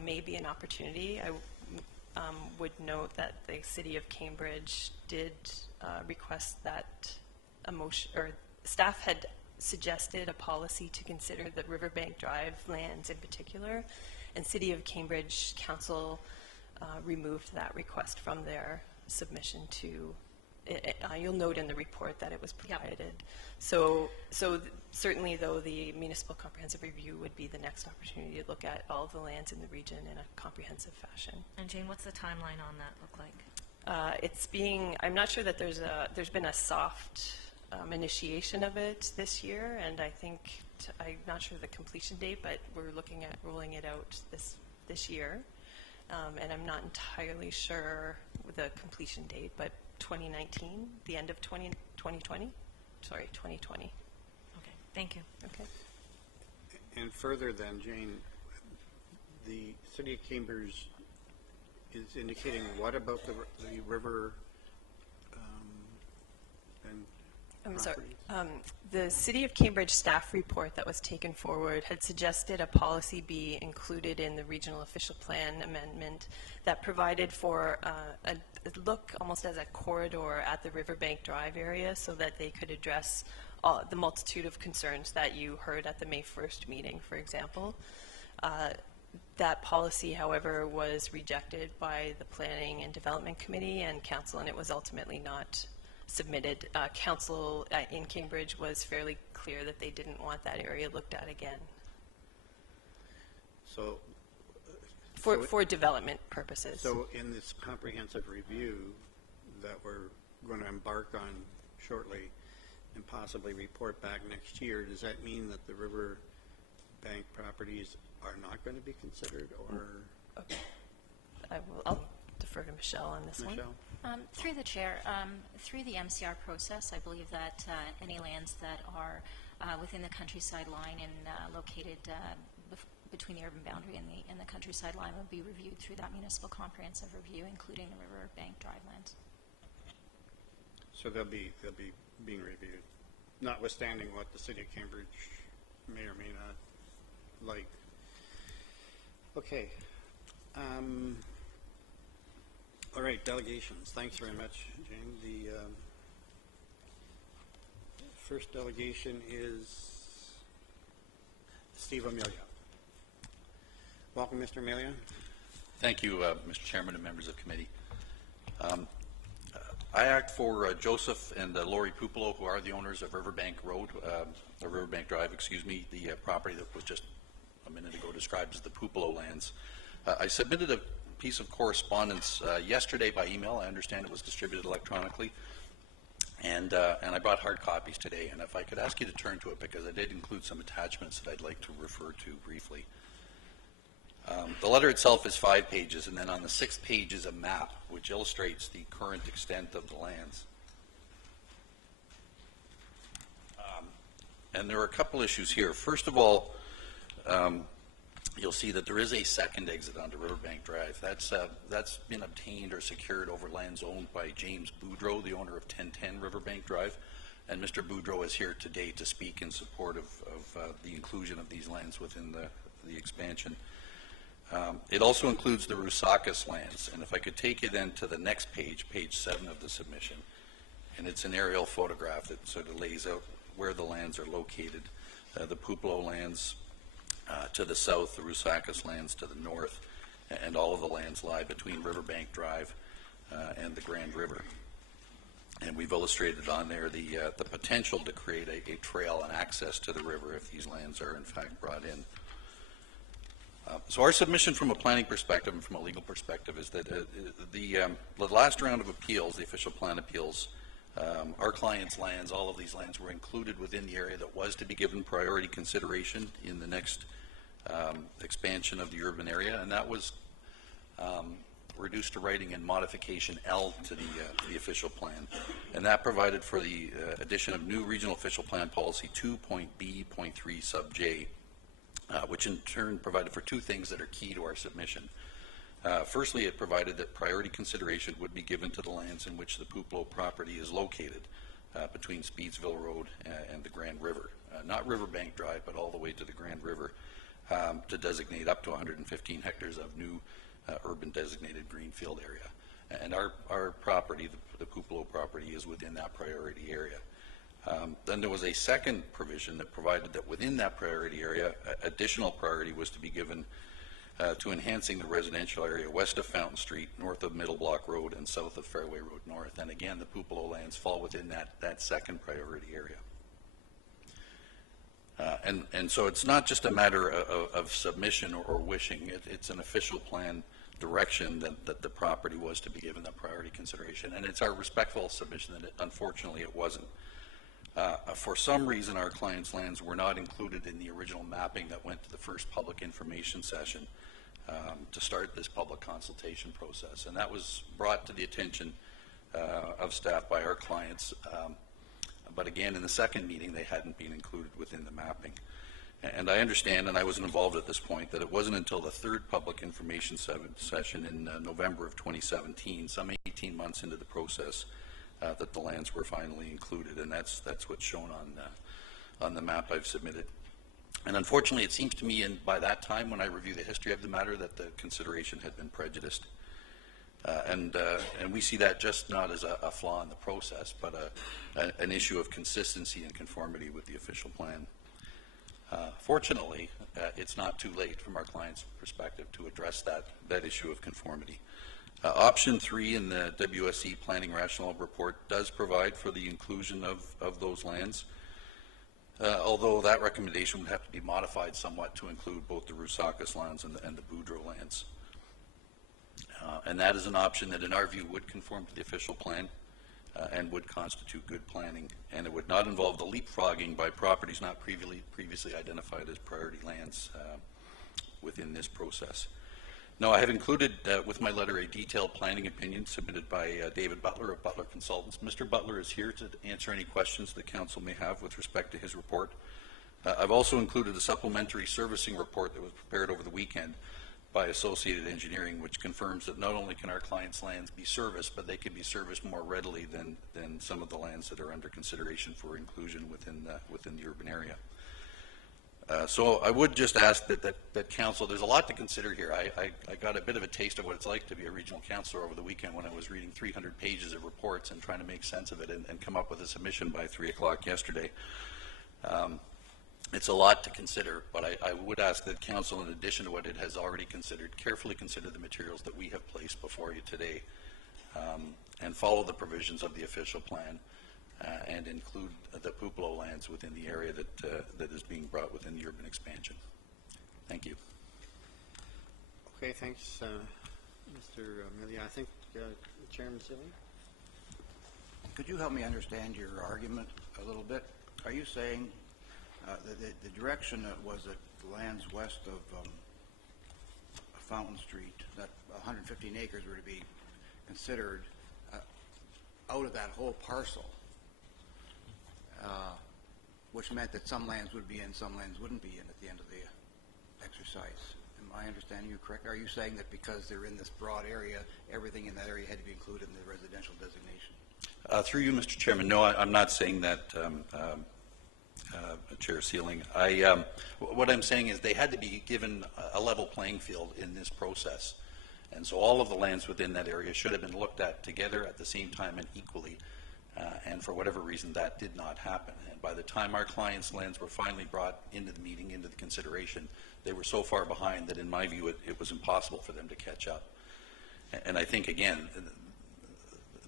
may be an opportunity. I would note that the City of Cambridge did request that a motion, or staff had suggested a policy to consider the Riverbank Drive lands in particular, and City of Cambridge Council removed that request from their submission to, you'll note in the report that it was provided. Yep. So certainly, though, the municipal comprehensive review would be the next opportunity to look at all of the lands in the region in a comprehensive fashion. And Jane, what's the timeline on that look like? I'm not sure that there's been a soft initiation of it this year, and I think, I'm not sure the completion date, but we're looking at rolling it out this year. And I'm not entirely sure the completion date, but 2019, the end of 2020? Sorry, 2020. Okay, thank you. Okay. And further then, Jane, the City of Cambridge is indicating what about the river and I'm sorry. The City of Cambridge staff report that was taken forward had suggested a policy be included in the regional official plan amendment that provided for a look almost as a corridor at the Riverbank Drive area so that they could address the multitude of concerns that you heard at the May 1st meeting, for example. That policy, however, was rejected by the Planning and Development Committee and Council, and it was ultimately not submitted. Council in Cambridge was fairly clear that they didn't want that area looked at again. So for development purposes. So in this comprehensive review that we're going to embark on shortly and possibly report back next year, does that mean that the riverbank properties are not going to be considered, or? Okay. I'll defer to Michelle on this one. Through the chair, through the MCR process, I believe that any lands that are within the countryside line and located between the urban boundary and the countryside line will be reviewed through that municipal comprehensive review, including the Riverbank Drive lands. So they'll be being reviewed, notwithstanding what the City of Cambridge may or may not like. Okay. All right, delegations. Thanks very much, Jane. The first delegation is Steve Amelia. Welcome, Mr. Amelia. Thank you, Mr. Chairman and members of committee. I act for Joseph and Lori Pupolo, who are the owners of Riverbank Road, or Riverbank Drive, excuse me, the property that was just a minute ago described as the Pupolo lands. I submitted a piece of correspondence yesterday by email. I understand it was distributed electronically. And I brought hard copies today. And if I could ask you to turn to it, because I did include some attachments that I'd like to refer to briefly. The letter itself is 5 pages, and then on the 6th page is a map which illustrates the current extent of the lands. And there are a couple issues here. First of all, you'll see that there is a second exit onto Riverbank Drive. That's been obtained or secured over lands owned by James Boudreau, the owner of 1010 Riverbank Drive. And Mr. Boudreau is here today to speak in support of the inclusion of these lands within the expansion. It also includes the Rusakis lands, and if I could take you then to the next page, page 7 of the submission, and it's an aerial photograph that sort of lays out where the lands are located. The Pupolo lands to the south, the Rusakis lands to the north, and all of the lands lie between Riverbank Drive and the Grand River. And we've illustrated on there the potential to create a trail and access to the river if these lands are in fact brought in. So our submission from a planning perspective and from a legal perspective is that the last round of appeals, the official plan appeals, our clients' lands, all of these lands were included within the area that was to be given priority consideration in the next expansion of the urban area, and that was reduced to writing in modification L to the official plan. And that provided for the addition of new regional official plan policy 2.B.3 sub J, which in turn provided for 2 things that are key to our submission. Firstly, it provided that priority consideration would be given to the lands in which the Pupolo property is located between Speedsville Road and the Grand River, not Riverbank Drive, but all the way to the Grand River, to designate up to 115 hectares of new urban designated greenfield area. And our property, the Pupolo property, is within that priority area. Then there was a second provision that provided that within that priority area, additional priority was to be given to enhancing the residential area west of Fountain Street, north of Middle Block Road, and south of Fairway Road North. And again, the Pupolo lands fall within that second priority area. And so it's not just a matter of submission or wishing. It's an official plan direction that the property was to be given that priority consideration. And it's our respectful submission that unfortunately it wasn't. For some reason, our clients' lands were not included in the original mapping that went to the first public information session to start this public consultation process. And that was brought to the attention of staff by our clients. But again, in the second meeting, they hadn't been included within the mapping. And I understand, and I wasn't involved at this point, that it wasn't until the third public information session in November of 2017, some 18 months into the process, that the lands were finally included, and that's what's shown on the map I've submitted. And unfortunately, it seems to me, and by that time, when I review the history of the matter, that the consideration had been prejudiced, and we see that just not as a flaw in the process, but an issue of consistency and conformity with the official plan. Fortunately, it's not too late from our client's perspective to address that issue of conformity. Option 3 in the WSC Planning Rationale Report does provide for the inclusion of those lands, although that recommendation would have to be modified somewhat to include both the Rusakis lands and the Boudreau lands. And that is an option that in our view would conform to the official plan and would constitute good planning, and it would not involve the leapfrogging by properties not previously identified as priority lands within this process. Now, I have included with my letter a detailed planning opinion submitted by David Butler of Butler Consultants. Mr. Butler is here to answer any questions the council may have with respect to his report. I've also included a supplementary servicing report that was prepared over the weekend by Associated Engineering, which confirms that not only can our clients' lands be serviced, but they can be serviced more readily than some of the lands that are under consideration for inclusion within the urban area. So I would just ask that council, there's a lot to consider here. I got a bit of a taste of what it's like to be a regional councillor over the weekend when I was reading 300 pages of reports and trying to make sense of it and come up with a submission by 3 o'clock yesterday. It's a lot to consider, but I would ask that council, in addition to what it has already considered, carefully consider the materials that we have placed before you today, and follow the provisions of the official plan, and include the Puplo lands within the area that is being brought within the urban expansion. Thank you. Okay, thanks, Mr. Millia. I think Chairman Sealing? Could you help me understand your argument a little bit? Are you saying the direction was that the lands west of Fountain Street, that 115 acres were to be considered out of that whole parcel, which meant that some lands would be in, some lands wouldn't be in at the end of the exercise? Am I understanding you correctly? Are you saying that because they're in this broad area, everything in that area had to be included in the residential designation? Through you, Mr. Chairman, no, I'm not saying that, Chair Sealing. What I'm saying is they had to be given a level playing field in this process. And so all of the lands within that area should have been looked at together at the same time and equally. And for whatever reason, that did not happen. And by the time our clients' lands were finally brought into the meeting, into the consideration, they were so far behind that, in my view, it was impossible for them to catch up. And I think, again,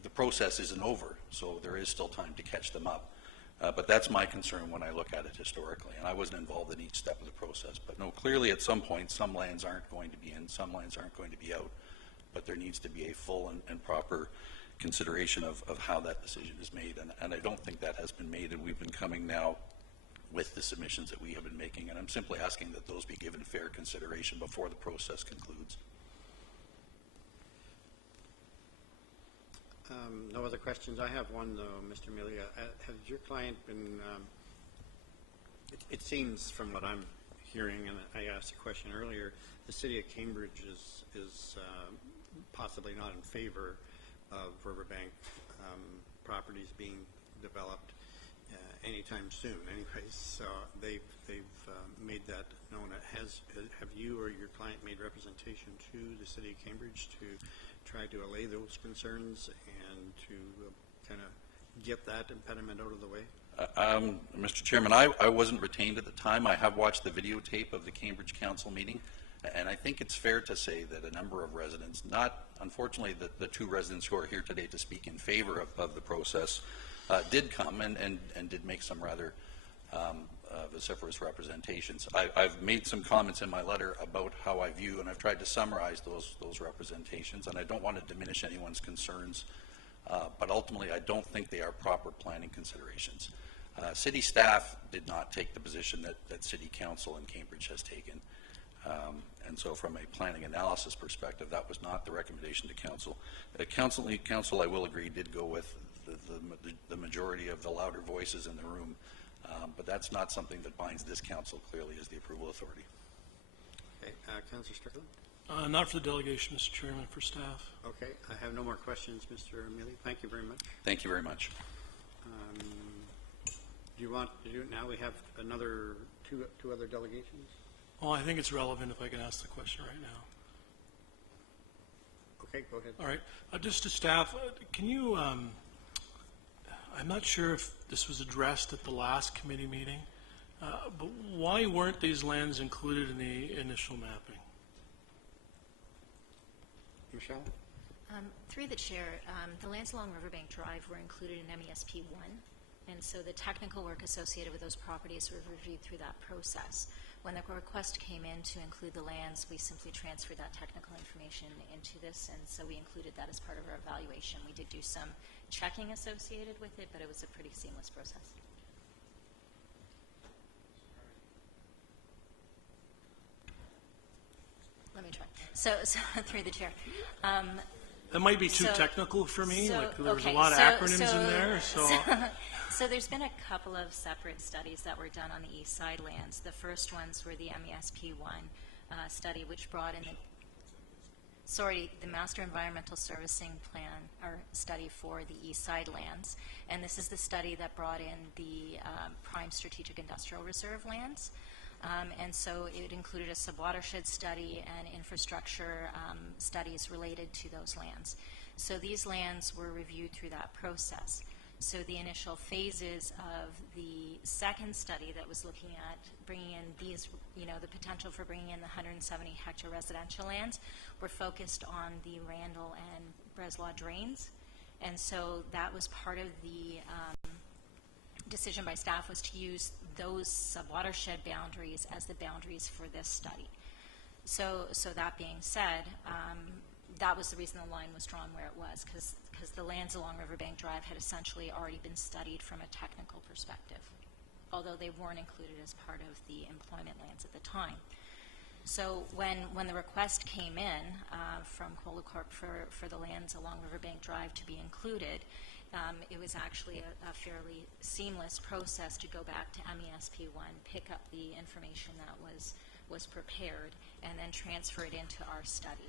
the process isn't over, so there is still time to catch them up. But that's my concern when I look at it historically, and I wasn't involved in each step of the process. But no, clearly at some point, some lands aren't going to be in, some lands aren't going to be out, but there needs to be a full and proper consideration of how that decision is made, and I don't think that has been made, and we've been coming now with the submissions that we have been making, and I'm simply asking that those be given fair consideration before the process concludes. No other questions. I have one, though, Mr. Millia. Has your client been, it seems from what I'm hearing, and I asked a question earlier, the city of Cambridge is possibly not in favor of riverbank properties being developed anytime soon. Anyways, so they've made that known. Have you or your client made representation to the city of Cambridge to try to allay those concerns and to kind of get that impediment out of the way? Mr. Chairman, I wasn't retained at the time. I have watched the videotape of the Cambridge Council meeting, and I think it's fair to say that a number of residents, not unfortunately the two residents who are here today to speak in favor of the process, did come and did make some rather vociferous representations. I've made some comments in my letter about how I view, and I've tried to summarize those representations, and I don't want to diminish anyone's concerns, but ultimately I don't think they are proper planning considerations. City staff did not take the position that City Council in Cambridge has taken. And so from a planning analysis perspective, that was not the recommendation to council. Council, I will agree, did go with the majority of the louder voices in the room, but that's not something that binds this council clearly as the approval authority. Okay, Councillor Strickland? Not for the delegation, Mr. Chairman, for staff. Okay, I have no more questions, Mr. Millia. Thank you very much. Thank you very much. Do you want to do it now? We have another two other delegations. Well, I think it's relevant if I can ask the question right now. Okay, go ahead. All right. Just to staff, can you, I'm not sure if this was addressed at the last committee meeting, but why weren't these lands included in the initial mapping? Michelle? Through the chair, the lands along Riverbank Drive were included in MESP 1, and so the technical work associated with those properties were reviewed through that process. When the request came in to include the lands, we simply transferred that technical information into this, and so we included that as part of our evaluation. We did do some checking associated with it, but it was a pretty seamless process. Let me try. So through the chair. That might be too technical for me. There was a lot of acronyms in there. So there's been a couple of separate studies that were done on the east side lands. The first ones were the MESP1 study, which brought in the Master Environmental Servicing Plan, or study for the east side lands. And this is the study that brought in the Prime Strategic Industrial Reserve lands. And so it included a subwatershed study and infrastructure studies related to those lands. So these lands were reviewed through that process. So the initial phases of the second study that was looking at bringing in these, the potential for bringing in the 170 hectare residential lands were focused on the Randall and Breslau drains. And so that was part of the decision by staff, was to use those sub-watershed boundaries as the boundaries for this study. So that being said, that was the reason the line was drawn where it was, because the lands along Riverbank Drive had essentially already been studied from a technical perspective, although they weren't included as part of the employment lands at the time. So when the request came in from Colacorp for the lands along Riverbank Drive to be included, it was actually a fairly seamless process to go back to MESP1, pick up the information that was prepared, and then transfer it into our study.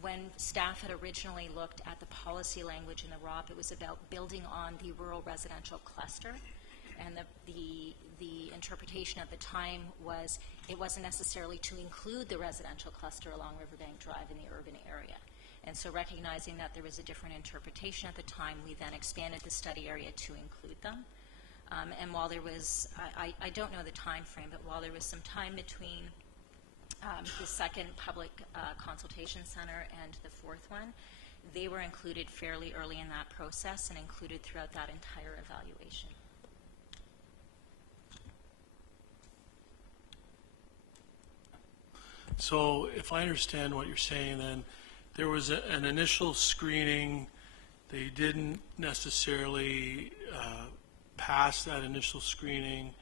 When staff had originally looked at the policy language in the ROP, it was about building on the rural residential cluster, and the interpretation at the time was it wasn't necessarily to include the residential cluster along Riverbank Drive in the urban area. And so recognizing that there was a different interpretation at the time, we then expanded the study area to include them. And while there was, I don't know the time frame, but while there was some time between the second public consultation center and the fourth one, they were included fairly early in that process and included throughout that entire evaluation. So if I understand what you're saying, then there was an initial screening. They didn't necessarily pass that initial screening.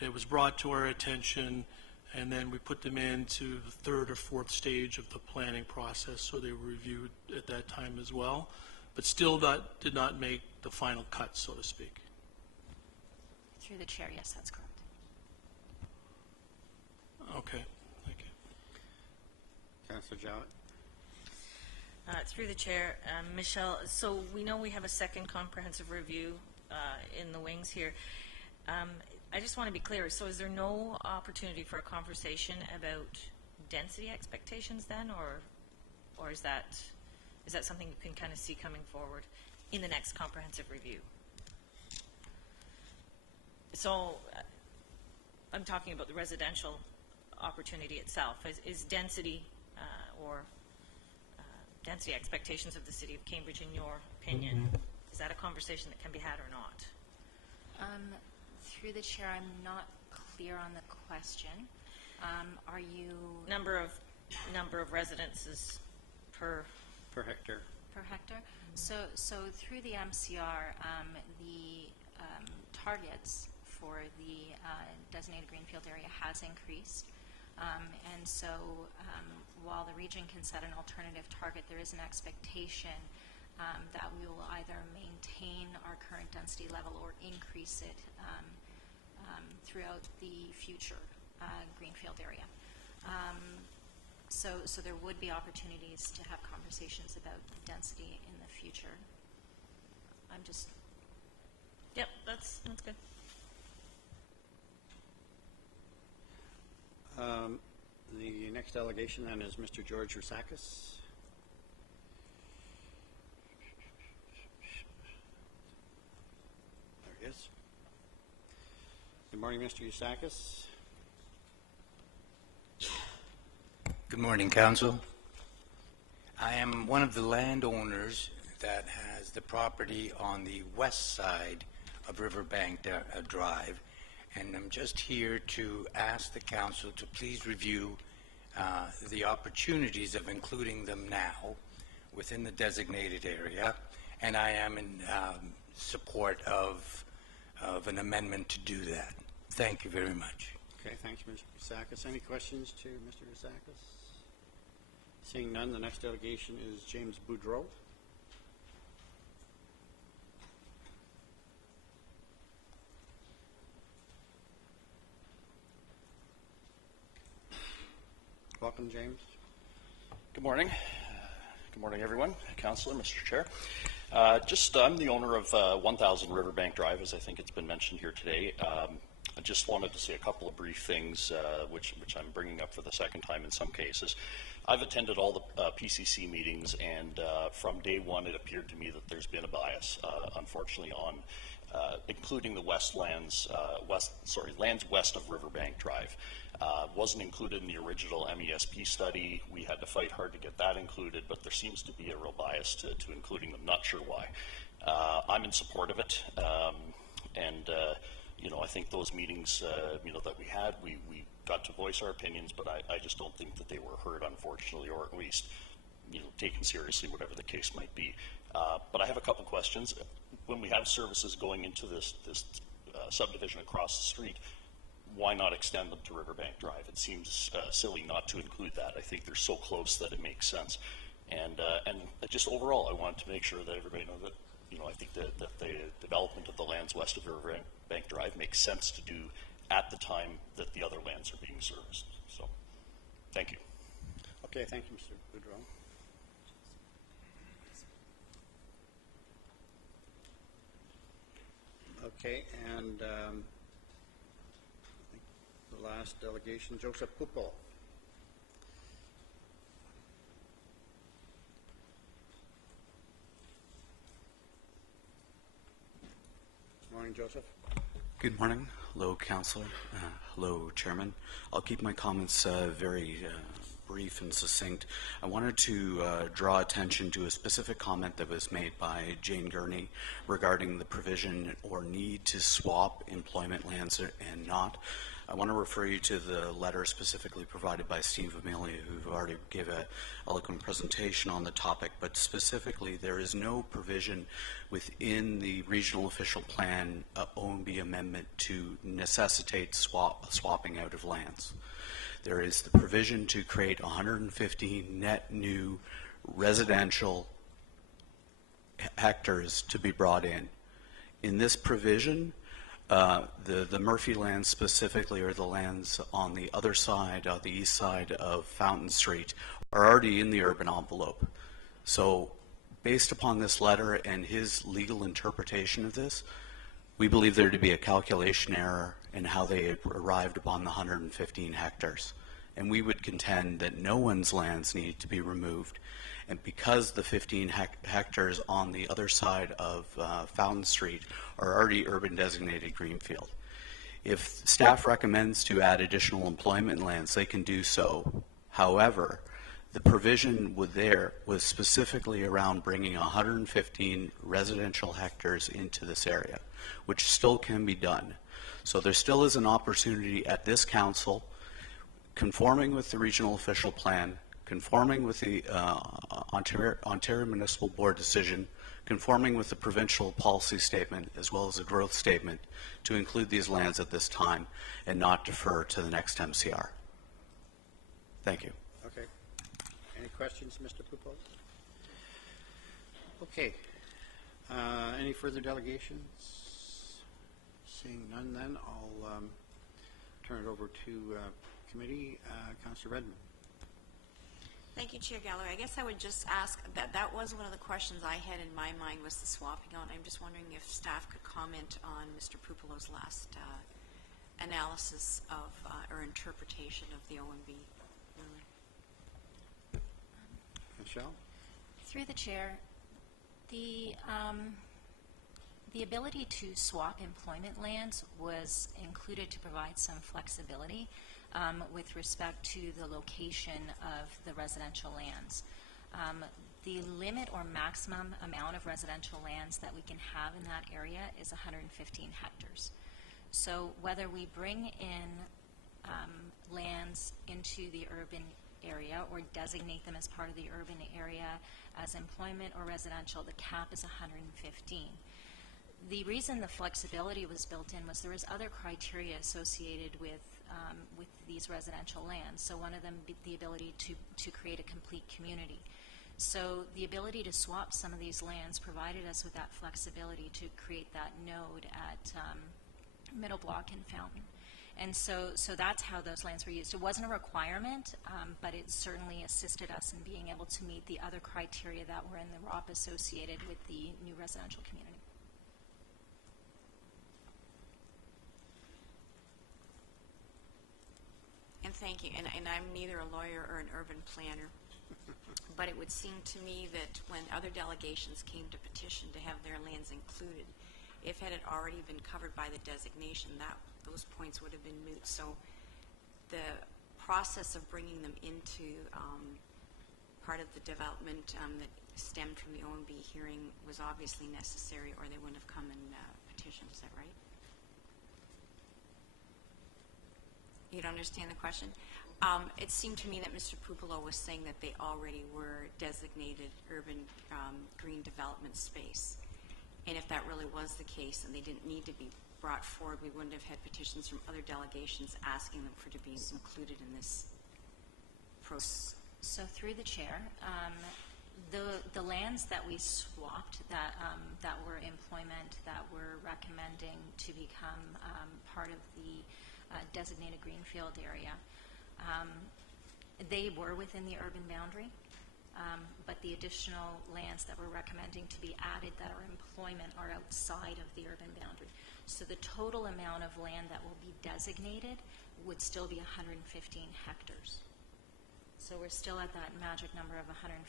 It was brought to our attention, and then we put them into the third or fourth stage of the planning process, so they were reviewed at that time as well, but still did not make the final cut, so to speak. Through the chair, yes, that's correct. Okay, thank you. Councillor Jowett. Through the chair, Michelle, so we know we have a second comprehensive review in the wings here. I just want to be clear, so is there no opportunity for a conversation about density expectations then, or is that something you can kind of see coming forward in the next comprehensive review? So I'm talking about the residential opportunity itself. Is density or density expectations of the City of Cambridge, in your opinion, is that a conversation that can be had or not? Through the chair, I'm not clear on the question. Are you Number of residences per hectare. Per hectare. So through the MCR, the targets for the designated greenfield area has increased. And so while the region can set an alternative target, there is an expectation that we will either maintain our current density level or increase it throughout the future greenfield area. So there would be opportunities to have conversations about density in the future. I'm just... Yep, that's good. The next delegation then is Mr. George Rusakis. There he is. Good morning, Mr. Rusakis. Good morning, Council. I am one of the landowners that has the property on the west side of Riverbank Drive, and I'm just here to ask the Council to please review the opportunities of including them now within the designated area, and I am in support of an amendment to do that. Thank you very much. Okay, thanks, Mr. Rusakis. Any questions to Mr. Rusakis? Seeing none, the next delegation is James Boudreau. Welcome, James. Good morning. Good morning, everyone. Councillor, Mr. Chair. I'm the owner of 1000 Riverbank Drive, as I think it's been mentioned here today. I just wanted to say a couple of brief things, which I'm bringing up for the second time in some cases. I've attended all the PCC meetings, and from day one, it appeared to me that there's been a bias, unfortunately, on including the lands west of Riverbank Drive. Wasn't included in the original MESP study. We had to fight hard to get that included, but there seems to be a real bias to including them. Not sure why. I'm in support of it, and I think those meetings, that we had, we got to voice our opinions, but I just don't think that they were heard, unfortunately, or at least, taken seriously, whatever the case might be. But I have a couple questions. When we have services going into this subdivision across the street, why not extend them to Riverbank Drive? It seems silly not to include that. I think they're so close that it makes sense. And just overall, I wanted to make sure that everybody knows that, I think that the development of the lands west of Riverbank Drive makes sense to do at the time that the other lands are being serviced. So, thank you. Okay, thank you, Mr. Boudreau. Okay, and I think the last delegation, Joseph Pupol. Morning, Joseph. Good morning. Hello, Councillor. Hello, Chairman. I'll keep my comments very brief and succinct. I wanted to draw attention to a specific comment that was made by Jane Gurney regarding the provision or need to swap employment lands and not. I want to refer you to the letter specifically provided by Steve Amelia, who already gave an eloquent presentation on the topic, but specifically there is no provision within the regional official plan OMB amendment to necessitate swapping out of lands. There is the provision to create 115 net new residential hectares to be brought in. In this provision, the Murphy lands specifically, or the lands on the other side, the east side of Fountain Street, are already in the urban envelope. So based upon this letter and his legal interpretation of this, we believe there to be a calculation error in how they arrived upon the 115 hectares. And we would contend that no one's lands need to be removed. And because the 15 hectares on the other side of Fountain Street are already urban designated greenfield, if staff recommends to add additional employment lands, they can do so. However, the provision was specifically around bringing 115 residential hectares into this area, which still can be done. So there still is an opportunity at this council, conforming with the regional official plan, conforming with the Ontario Municipal Board decision, conforming with the provincial policy statement as well as a growth statement, to include these lands at this time and not defer to the next MCR. Thank you. Okay. Any questions, Mr. Pupos? Okay. Any further delegations? Seeing none, then I'll turn it over to committee. Councillor Redmond. Thank you, Chair Galloway. I guess I would just ask that was one of the questions I had in my mind, was the swapping out. I'm just wondering if staff could comment on Mr. Pupolo's last analysis of or interpretation of the OMB ruling. Michelle? Through the chair, the ability to swap employment lands was included to provide some flexibility with respect to the location of the residential lands. The limit or maximum amount of residential lands that we can have in that area is 115 hectares. So whether we bring in lands into the urban area or designate them as part of the urban area as employment or residential, the cap is 115. The reason the flexibility was built in was there was other criteria associated with these residential lands. So one of them, the ability to create a complete community. So the ability to swap some of these lands provided us with that flexibility to create that node at Middle Block and Fountain. And so that's how those lands were used. It wasn't a requirement, but it certainly assisted us in being able to meet the other criteria that were in the ROPA associated with the new residential community. Thank you, and I'm neither a lawyer or an urban planner, but it would seem to me that when other delegations came to petition to have their lands included, if it had already been covered by the designation, those points would have been moot. So the process of bringing them into part of the development that stemmed from the OMB hearing was obviously necessary, or they wouldn't have come and petitioned. Is that right? You don't understand the question? It seemed to me that Mr. Pupolo was saying that they already were designated urban green development space. And if that really was the case and they didn't need to be brought forward, we wouldn't have had petitions from other delegations asking them to be included in this process. So through the chair, the lands that we swapped that were employment that we're recommending to become part of the designated greenfield area, they were within the urban boundary, but the additional lands that we're recommending to be added that are employment are outside of the urban boundary. So the total amount of land that will be designated would still be 115 hectares. So we're still at that magic number of 115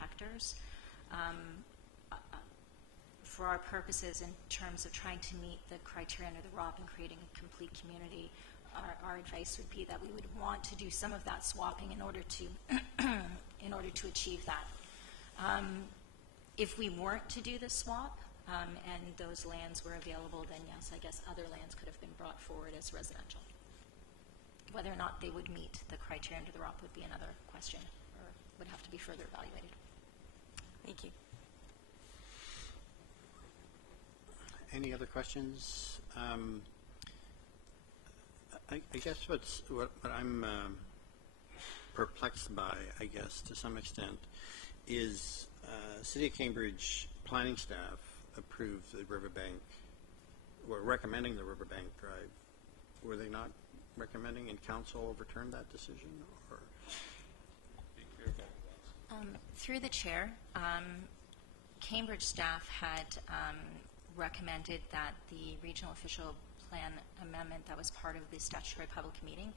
hectares. For our purposes, in terms of trying to meet the criteria under the ROPA and creating a complete community, our advice would be that we would want to do some of that swapping in order to achieve that. If we weren't to do the swap and those lands were available, then yes, I guess other lands could have been brought forward as residential. Whether or not they would meet the criteria under the ROPA would be another question, or would have to be further evaluated. Thank you. Any other questions? I guess what I'm perplexed by, I guess, to some extent, is City of Cambridge planning staff approved the Riverbank, were recommending the Riverbank Drive. Were they not recommending, and council overturned that decision? Or? Through the chair, Cambridge staff had recommended that the regional official plan amendment that was part of the statutory public meeting,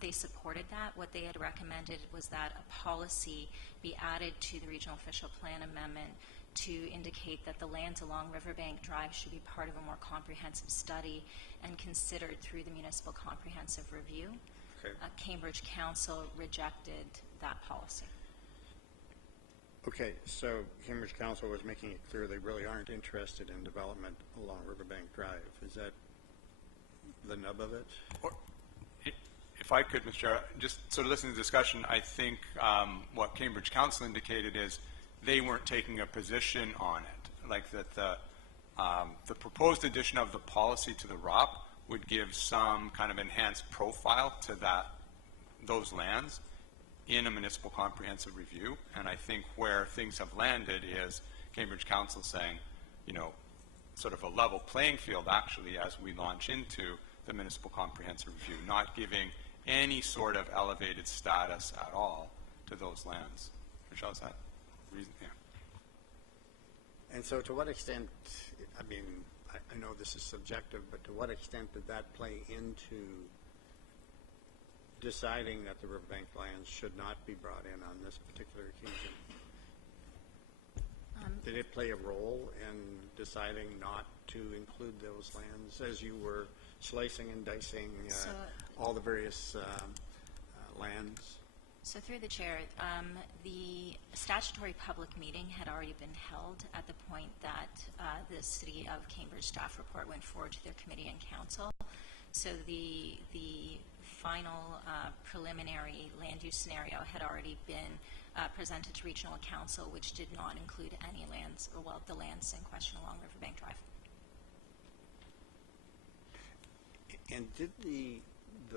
they supported that. What they had recommended was that a policy be added to the regional official plan amendment to indicate that the lands along Riverbank Drive should be part of a more comprehensive study and considered through the municipal comprehensive review. Okay. Cambridge Council rejected that policy. Okay, so Cambridge Council was making it clear they really aren't interested in development along Riverbank Drive. Is that the nub of it? Or, if I could, Mr. Chair, just sort of listening to the discussion, I think what Cambridge Council indicated is they weren't taking a position on it, like that the proposed addition of the policy to the ROP would give some kind of enhanced profile to those lands in a municipal comprehensive review. And I think where things have landed is Cambridge Council saying, you know, sort of a level playing field actually as we launch into the municipal comprehensive review, not giving any sort of elevated status at all to those lands. Michelle, is that reason? Yeah. And so to what extent, I mean, I know this is subjective, but to what extent did that play into deciding that the Riverbank lands should not be brought in on this particular occasion? Did it play a role in deciding not to include those lands as you were slicing and dicing all the various lands? So through the chair, the statutory public meeting had already been held at the point that the City of Cambridge staff report went forward to their committee and council. So the final preliminary land use scenario had already been presented to regional council, which did not include any lands, or well, the lands in question along Riverbank Drive. And did the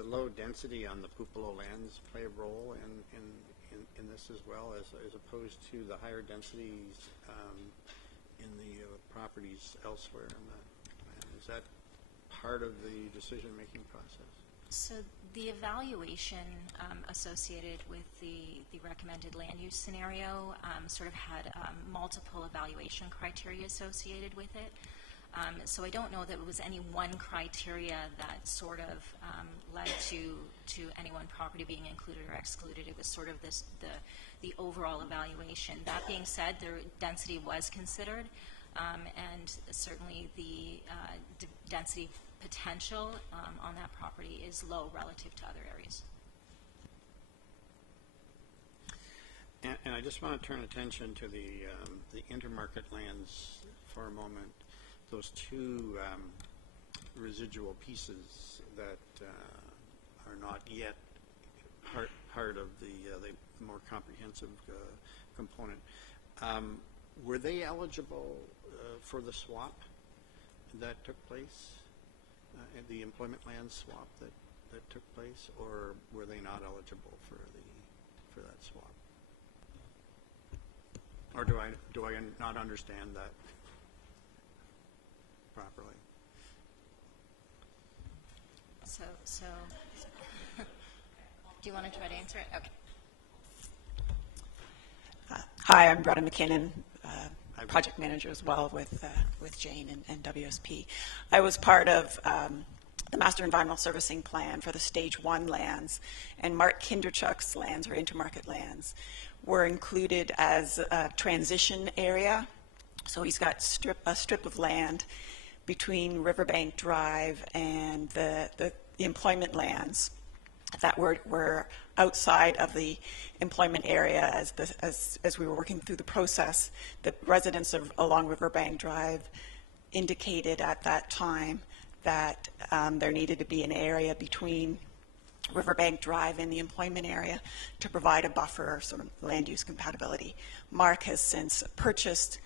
low density on the Pupolo lands play a role in this as well, as opposed to the higher densities in the properties elsewhere in the land? Is that part of the decision-making process? So the evaluation associated with the recommended land use scenario sort of had multiple evaluation criteria associated with it. So I don't know that it was any one criteria that sort of led to any one property being included or excluded. It was sort of the overall evaluation. That being said, the density was considered, and certainly the density potential on that property is low relative to other areas. And I just want to turn attention to the intermarket lands for a moment. Those two residual pieces that are not yet part of the more comprehensive component. Were they eligible for the swap that took place, the employment land swap that took place, or were they not eligible for that swap? Or do I not understand that properly? So do you want to try to answer it? Okay. Hi, I'm Brenda McKinnon, project manager as well with Jane and WSP. I was part of the Master Environmental Servicing Plan for the Stage 1 lands, and Mark Kinderchuk's lands, or intermarket lands, were included as a transition area. So he's got a strip of land between Riverbank Drive and the employment lands that were outside of the employment area as we were working through the process. The residents along Riverbank Drive indicated at that time that there needed to be an area between Riverbank Drive and the employment area to provide a buffer or sort of land use compatibility. Mark has since purchased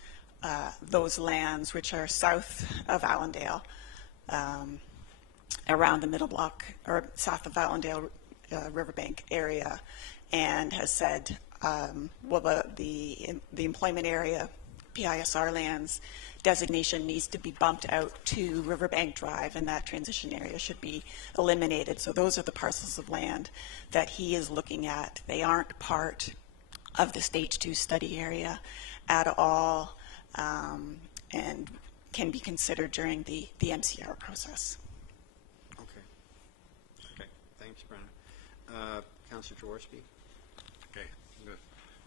those lands, which are south of Allendale, around the middle block, or south of Allendale Riverbank area, and has said, well, the employment area, PISR lands designation needs to be bumped out to Riverbank Drive, and that transition area should be eliminated. So those are the parcels of land that he is looking at. They aren't part of the Stage 2 study area at all, and can be considered during the MCR process. Okay, thanks, Brenna. Councillor Jaworski. Okay, I'm going to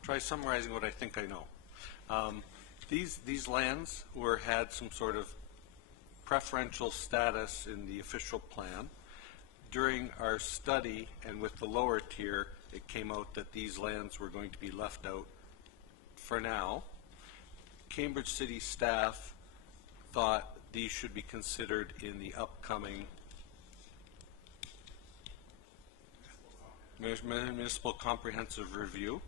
try summarizing what I think I know. These lands had some sort of preferential status in the official plan. During our study and with the lower tier, it came out that these lands were going to be left out for now. Cambridge City staff thought these should be considered in the upcoming municipal comprehensive review,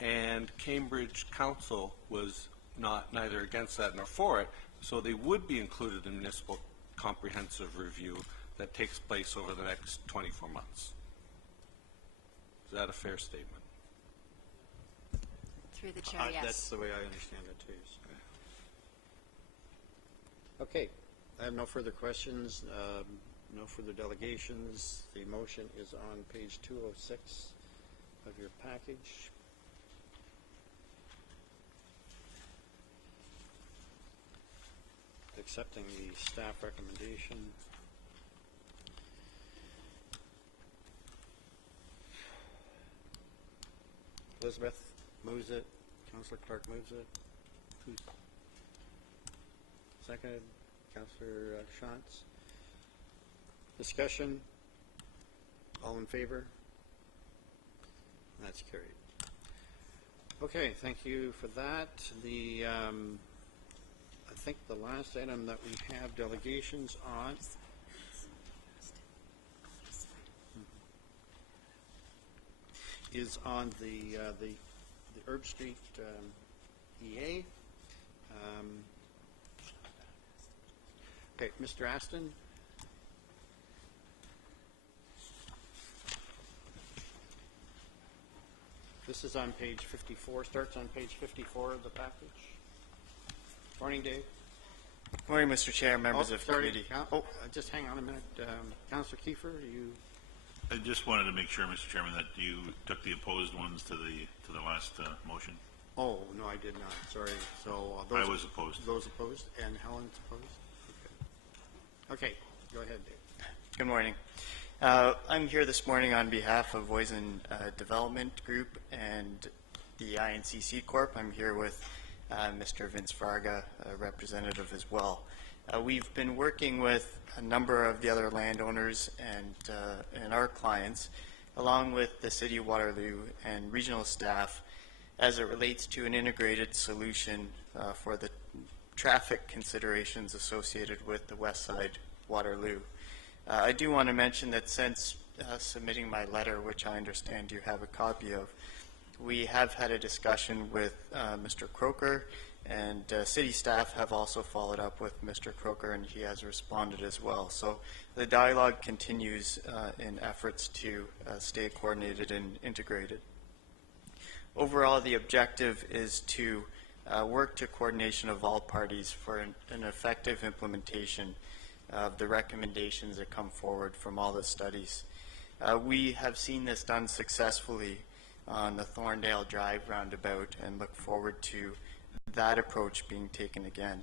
and Cambridge Council was neither against that nor for it, so they would be included in municipal comprehensive review that takes place over the next 24 months. Is that a fair statement? Through the chair, yes. That's the way I understand it too. So. Okay, I have no further questions, no further delegations. The motion is on page 206 of your package. Accepting the staff recommendation. Elizabeth moves it. Councillor Clark moves it. Who's seconded? Councillor Shantz. Discussion. All in favor? That's carried. Okay, thank you for that. I think the last item that we have delegations on is on the Herb Street EA. Okay, Mr. Aston. This is on page 54, starts on page 54 of the package. Morning, Dave. Morning, Mr. Chair, members of committee. Just hang on a minute. Councillor Kiefer, you... I just wanted to make sure, Mr. Chairman, that you took the opposed ones to the last motion. Oh, no, I did not. Sorry. So I was opposed. Those opposed, and Helen's opposed? Okay, go ahead, Dave. Good morning. I'm here this morning on behalf of Voisin Development Group and the INCC Corp. I'm here with Mr. Vince Varga, a representative as well. We've been working with a number of the other landowners and our clients, along with the City of Waterloo and regional staff, as it relates to an integrated solution for the traffic considerations associated with the West Side Waterloo. I do want to mention that since submitting my letter, which I understand you have a copy of, we have had a discussion with Mr. Croker, and city staff have also followed up with Mr. Croker, and he has responded as well. So the dialogue continues in efforts to stay coordinated and integrated. Overall, the objective is to work to coordination of all parties for an effective implementation of the recommendations that come forward from all the studies. We have seen this done successfully on the Thorndale Drive roundabout and look forward to that approach being taken again.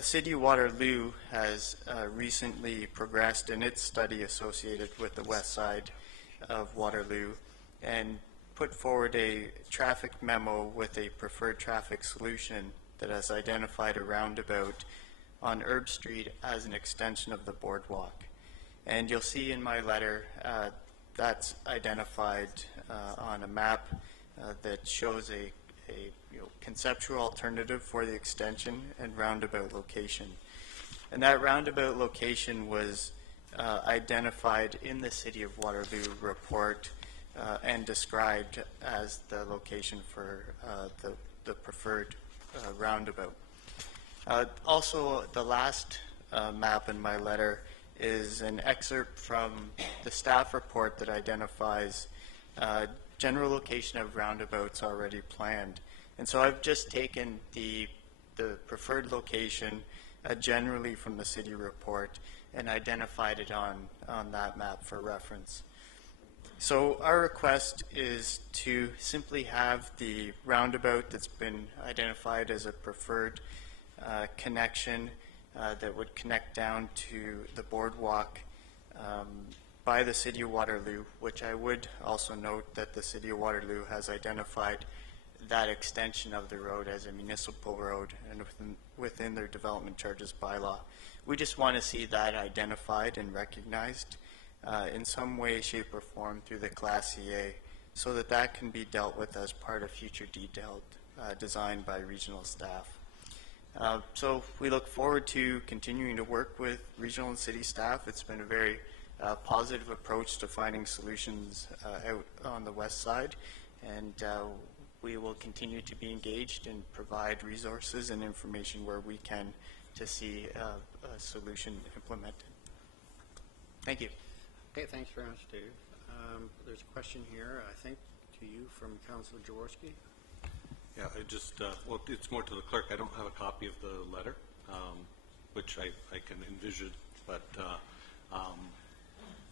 City of Waterloo has recently progressed in its study associated with the west side of Waterloo and put forward a traffic memo with a preferred traffic solution that has identified a roundabout on Herb Street as an extension of the boardwalk. And you'll see in my letter that's identified on a map that shows a conceptual alternative for the extension and roundabout location. And that roundabout location was identified in the City of Waterloo report and described as the location for the preferred roundabout. Also, the last map in my letter is an excerpt from the staff report that identifies general location of roundabouts already planned. And so I've just taken the preferred location generally from the city report and identified it on that map for reference. So our request is to simply have the roundabout that's been identified as a preferred connection that would connect down to the boardwalk by the City of Waterloo, which I would also note that the City of Waterloo has identified that extension of the road as a municipal road and within their development charges bylaw. We just want to see that identified and recognized in some way, shape, or form through the Class CA so that that can be dealt with as part of future detailed design by regional staff. So we look forward to continuing to work with regional and city staff. It's been a very positive approach to finding solutions out on the west side, and we will continue to be engaged and provide resources and information where we can to see a solution implemented. Thank you. Okay, thanks very much, Dave. There's a question here, I think, to you from Councillor Jaworski. Yeah, I just, well, it's more to the clerk. I don't have a copy of the letter, which I can envision, but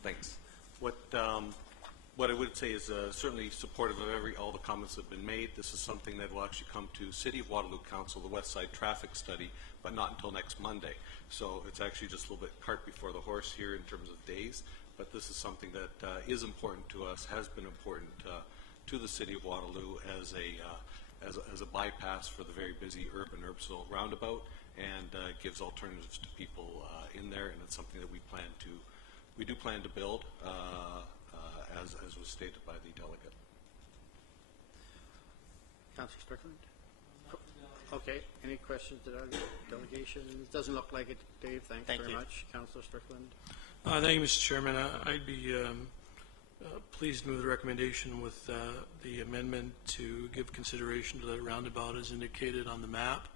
thanks. What I would say is certainly supportive of all the comments that have been made. This is something that will actually come to City of Waterloo Council, the West Side Traffic Study, but not until next Monday. So it's actually just a little bit cart before the horse here in terms of days, but this is something that is important to us, has been important to the City of Waterloo as a bypass for the very busy Urbsville roundabout, and gives alternatives to people in there, and it's something that we do plan to build, as was stated by the delegate. Councillor Strickland? Okay, any questions to the delegation? It doesn't look like it, Dave. Thank very much. Councillor Strickland? Thank you, Mr. Chairman. I'd be pleased to move the recommendation with the amendment to give consideration to that roundabout as indicated on the map.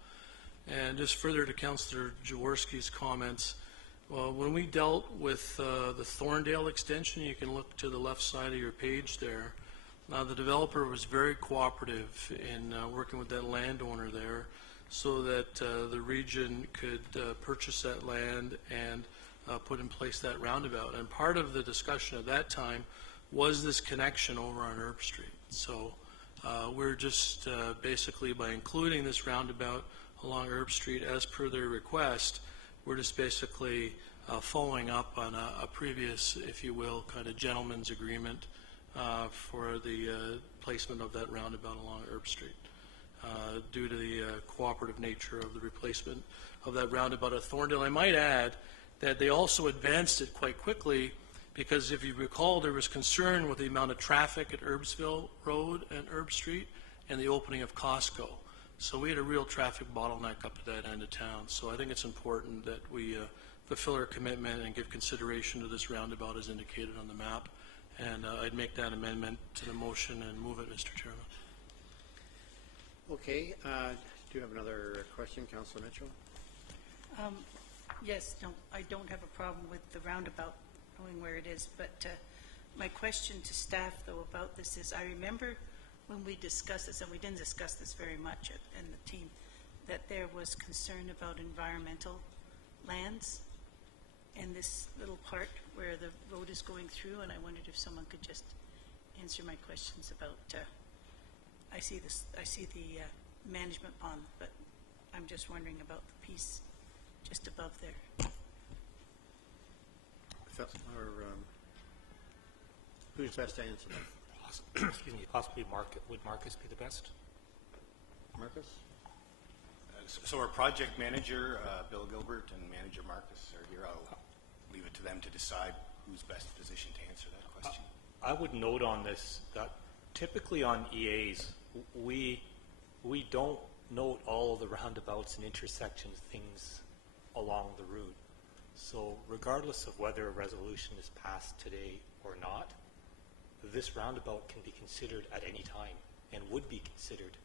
And just further to Councillor Jaworski's comments, well, when we dealt with the Thorndale extension, you can look to the left side of your page there. The developer was very cooperative in working with that landowner there so that the region could purchase that land and put in place that roundabout. And part of the discussion at that time was this connection over on Herb Street. So we're just basically, by including this roundabout along Herb Street as per their request, we're just basically following up on a previous, if you will, kind of gentleman's agreement for the placement of that roundabout along Herb Street. Due to the cooperative nature of the replacement of that roundabout at Thorndale. I might add that they also advanced it quite quickly because if you recall, there was concern with the amount of traffic at Herbsville Road and Herb Street and the opening of Costco. So we had a real traffic bottleneck up at that end of town. So I think it's important that we fulfill our commitment and give consideration to this roundabout as indicated on the map. And I'd make that amendment to the motion and move it, Mr. Chairman. Okay, do you have another question, Councillor Mitchell? Yes, no, I don't have a problem with the roundabout, knowing where it is, but my question to staff, though, about this is, I remember when we discussed this, and we didn't discuss this very much in the team, that there was concern about environmental lands in this little part where the road is going through, and I wondered if someone could just answer my questions about I see the management pond, but I'm just wondering about the piece just above there. Who's best to answer that? Excuse me, possibly would Marcus be the best? Marcus? So our project manager, Bill Gilbert, and manager Marcus are here. I'll leave it to them to decide who's best positioned to answer that question. I would note on this that typically on EAs, we don't note all of the roundabouts and intersections things along the route. So regardless of whether a resolution is passed today or not, this roundabout can be considered at any time and would be considered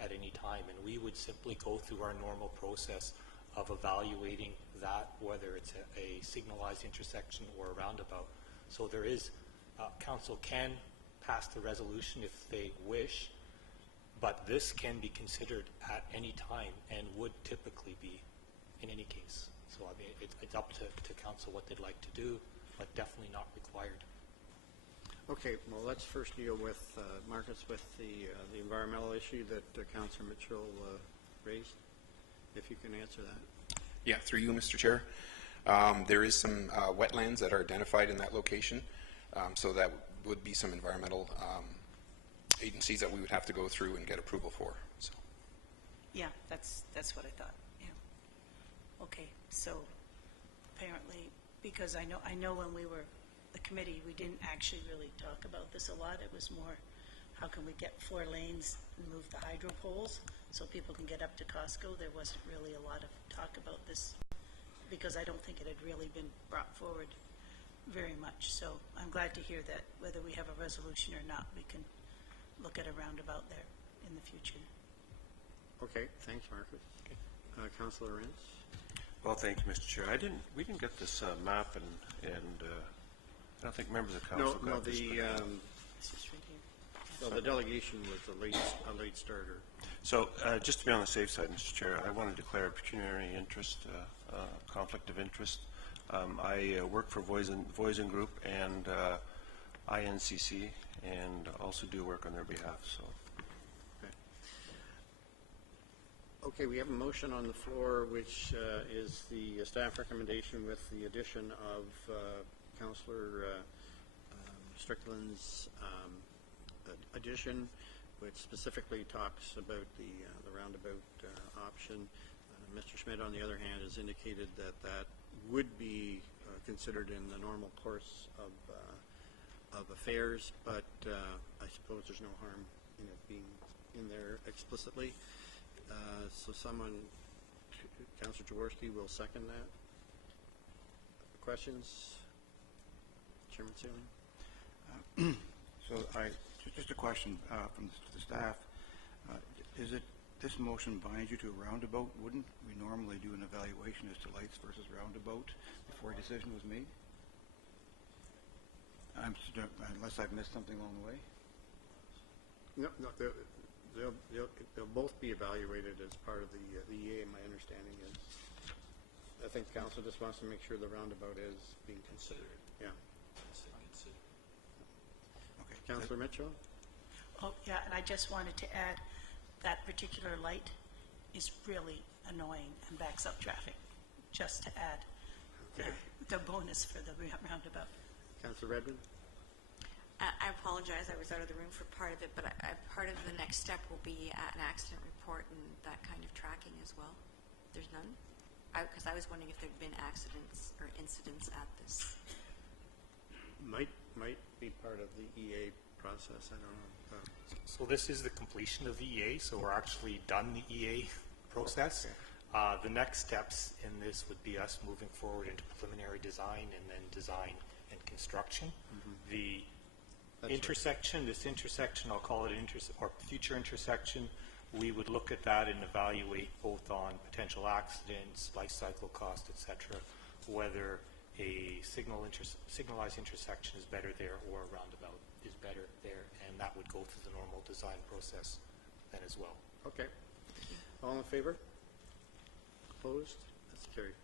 at any time. And we would simply go through our normal process of evaluating that, whether it's a signalized intersection or a roundabout. So there is, council can pass the resolution if they wish, but this can be considered at any time and would typically be in any case. So I mean, it's up to council what they'd like to do, but definitely not required. Okay, well, let's first deal with, Marcus, with the environmental issue that Councillor Mitchell raised, if you can answer that. Yeah, through you, Mr. Chair. There is some wetlands that are identified in that location, so that would be some environmental agencies that we would have to go through and get approval for. So. Yeah, that's what I thought. Yeah. Okay, so apparently, because I know when we were the committee, we didn't actually really talk about this a lot. It was more, how can we get 4 lanes and move the hydro poles so people can get up to Costco? There wasn't really a lot of talk about this because I don't think it had really been brought forward very much. So I'm glad to hear that whether we have a resolution or not, we can look at a roundabout there in the future. Okay, thanks, Marcus. Okay. Councillor Rentz? Well, thank you, Mr. Chair. We didn't get this map, and I don't think members of council got this. This is right here. Well, the delegation was a late starter. So, just to be on the safe side, Mr. Chair, I want to declare a pecuniary interest, conflict of interest. I work for Voisin Group and INCC, and also do work on their behalf. So. Okay, we have a motion on the floor, which is the staff recommendation with the addition of Councillor Strickland's addition, which specifically talks about the roundabout option. Mr. Schmidt, on the other hand, has indicated that that would be considered in the normal course of affairs, but I suppose there's no harm in it being in there explicitly. So someone, Councillor Jaworski, will second that. Questions? Chairman Sealing? So just a question from the staff. Is it this motion binds you to a roundabout? Wouldn't we normally do an evaluation as to lights versus roundabout before a decision was made? Unless I've missed something along the way? No, they'll both be evaluated as part of the EA. My understanding is, I think council just wants to make sure the roundabout is being considered. Yeah. Okay. Councillor Mitchell? Oh, yeah, and I just wanted to add that particular light is really annoying and backs up traffic, just to add. the bonus for the roundabout. Councillor Redmond? I apologize, I was out of the room for part of it, but part of the next step will be an accident report and that kind of tracking as well. There's none? Because I was wondering if there'd been accidents or incidents at this. Might be part of the EA process, I don't know. So this is the completion of the EA, so we're actually done the EA process. The next steps in this would be us moving forward into preliminary design and then design and construction. The intersection, this intersection, I'll call it or future intersection, we would look at that and evaluate both on potential accidents, life cycle cost, etc., whether a signalized intersection is better there or a roundabout is better there, and that would go through the normal design process then as well. Okay. All in favor? Opposed? That's carried.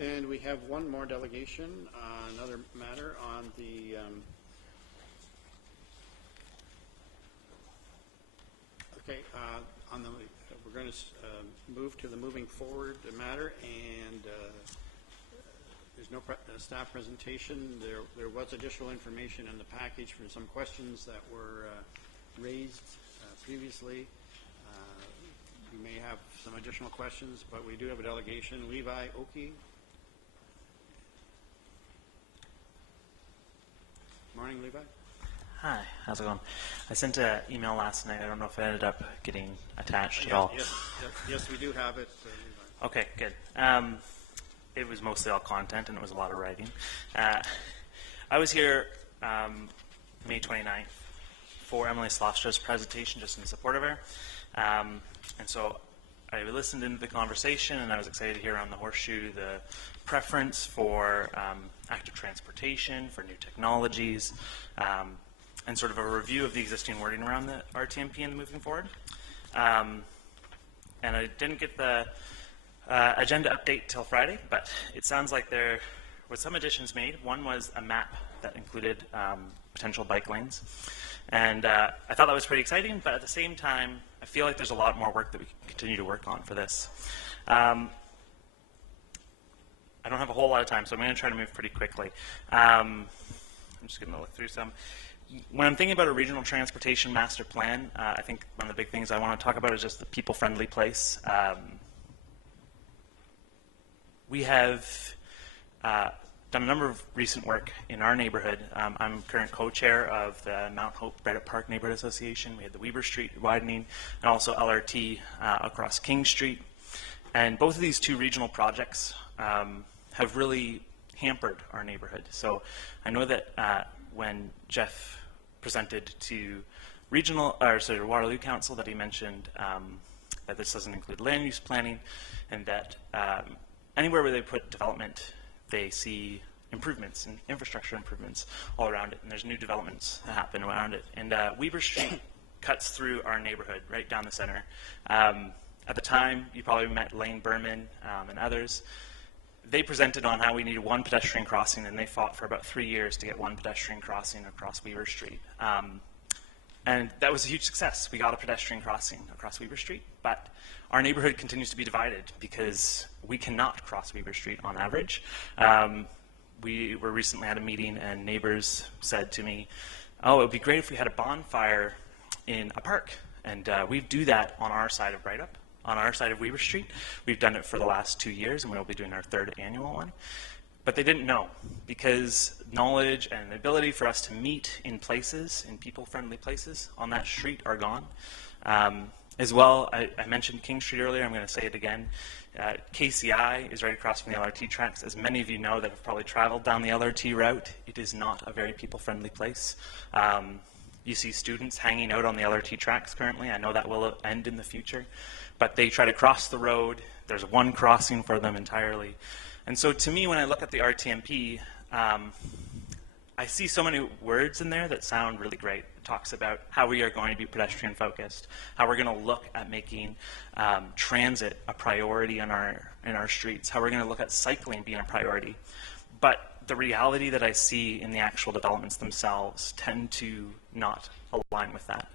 And we have one more delegation, another matter on the we're going to move to the moving forward matter, and there's no staff presentation. There was additional information in the package from some questions that were raised previously. You may have some additional questions, but we do have a delegation. Levi Oki. Morning, Levi. Hi, how's it going? I sent an email last night. I don't know if it ended up getting attached at all. Yes, we do have it. Levi. Okay, good. It was mostly all content, and it was a lot of writing. I was here May 29th for Emily Slofstra's presentation, just in support of her. And so I listened into the conversation, and I was excited to hear on the Horseshoe the preference for active transportation, for new technologies, and sort of a review of the existing wording around the RTMP and moving forward. And I didn't get the agenda update till Friday, but it sounds like there was some additions made. One was a map that included potential bike lanes. And I thought that was pretty exciting, but at the same time, I feel like there's a lot more work that we can continue to work on for this. I don't have a whole lot of time, so I'm going to try to move pretty quickly. I'm just going to look through some. When I'm thinking about a regional transportation master plan, I think one of the big things I want to talk about is just the people-friendly place. We have done a number of recent work in our neighborhood. I'm current co-chair of the Mount Hope Reddit Park Neighborhood Association. We had the Weber Street widening and also LRT across King Street. And both of these two regional projects have really hampered our neighborhood. So I know that when Jeff presented to Waterloo Council, that he mentioned that this doesn't include land use planning, and that anywhere where they put development, they see improvements and infrastructure improvements all around it, and there's new developments that happen around it. And Weber Street cuts through our neighborhood right down the center. At the time, you probably met Lane Berman and others. They presented on how we needed one pedestrian crossing, and they fought for about 3 years to get one pedestrian crossing across Weber Street. And that was a huge success. We got a pedestrian crossing across Weber Street, but our neighborhood continues to be divided because we cannot cross Weber Street on average. We were recently at a meeting, and neighbors said to me, oh, it would be great if we had a bonfire in a park. And we do that on our side of Breitup, on our side of Weber Street. We've done it for the last 2 years, and we'll be doing our 3rd annual one. But they didn't know, because knowledge and the ability for us to meet in places, in people-friendly places on that street are gone. As well, I mentioned King Street earlier. I'm going to say it again. KCI is right across from the LRT tracks. As many of you know that have probably traveled down the LRT route, it is not a very people-friendly place. You see students hanging out on the LRT tracks currently. I know that will end in the future. But they try to cross the road. There's one crossing for them entirely. And so to me, when I look at the RTMP, I see so many words in there that sound really great. It talks about how we are going to be pedestrian focused, how we're going to look at making transit a priority in our streets, how we're going to look at cycling being a priority. But the reality that I see in the actual developments themselves tend to not align with that.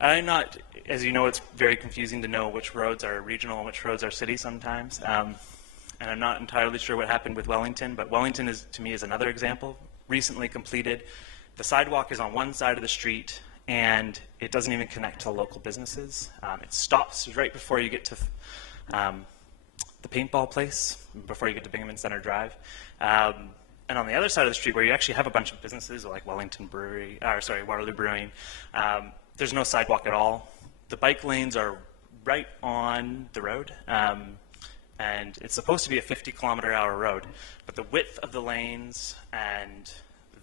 I'm not, as you know, it's very confusing to know which roads are regional and which roads are city sometimes. and I'm not entirely sure what happened with Wellington, but Wellington is, to me, is another example. Recently completed. The sidewalk is on one side of the street, and it doesn't even connect to the local businesses. It stops right before you get to the paintball place, before you get to Binghamton Center Drive. And on the other side of the street, where you actually have a bunch of businesses like Waterloo Brewing, there's no sidewalk at all. The bike lanes are right on the road, and it's supposed to be a 50-kilometer-hour road, but the width of the lanes and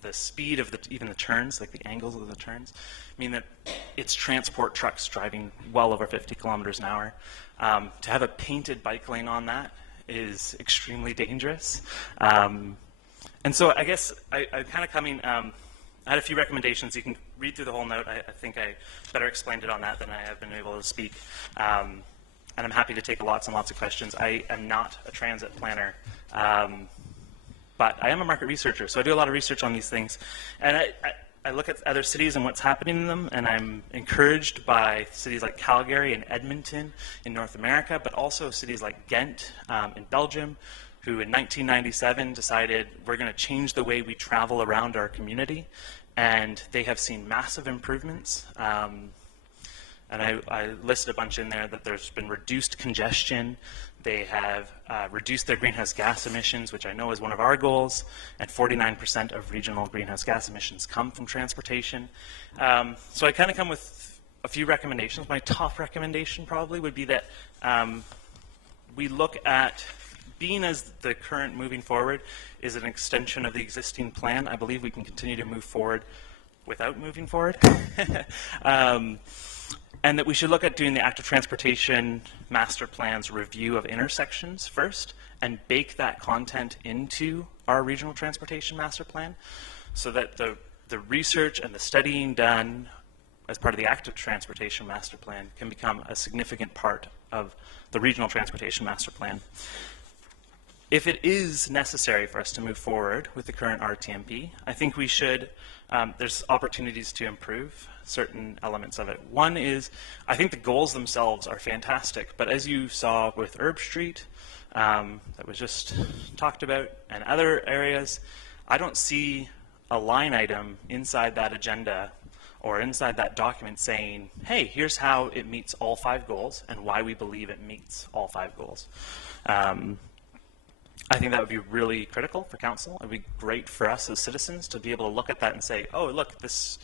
the speed of even the turns, like the angles of the turns, mean that it's transport trucks driving well over 50 kilometers an hour. To have a painted bike lane on that is extremely dangerous. And so I guess I'm kind of coming, I had a few recommendations. You can read through the whole note. I think I better explained it on that than I have been able to speak. And I'm happy to take lots and lots of questions. I am not a transit planner, but I am a market researcher, so I do a lot of research on these things. And I look at other cities and what's happening in them, and I'm encouraged by cities like Calgary and Edmonton in North America, but also cities like Ghent in Belgium, who in 1997 decided we're going to change the way we travel around our community, and they have seen massive improvements. And I listed a bunch in there that there's been reduced congestion. They have reduced their greenhouse gas emissions, which I know is one of our goals, and 49% of regional greenhouse gas emissions come from transportation. So I kind of come with a few recommendations. My top recommendation probably would be that we look at being as the current moving forward is an extension of the existing plan. I believe we can continue to move forward without moving forward. And that we should look at doing the active transportation master plan's review of intersections first and bake that content into our regional transportation master plan so that the research and the studying done as part of the active transportation master plan can become a significant part of the regional transportation master plan. If it is necessary for us to move forward with the current RTMP, I think we should, there's opportunities to improve certain elements of it. One is, I think the goals themselves are fantastic, but as you saw with Herb Street, that was just talked about, and other areas, I don't see a line item inside that agenda or inside that document saying, hey, here's how it meets all 5 goals and why we believe it meets all 5 goals. I think that would be really critical for council. It would be great for us as citizens to be able to look at that and say, oh, look, this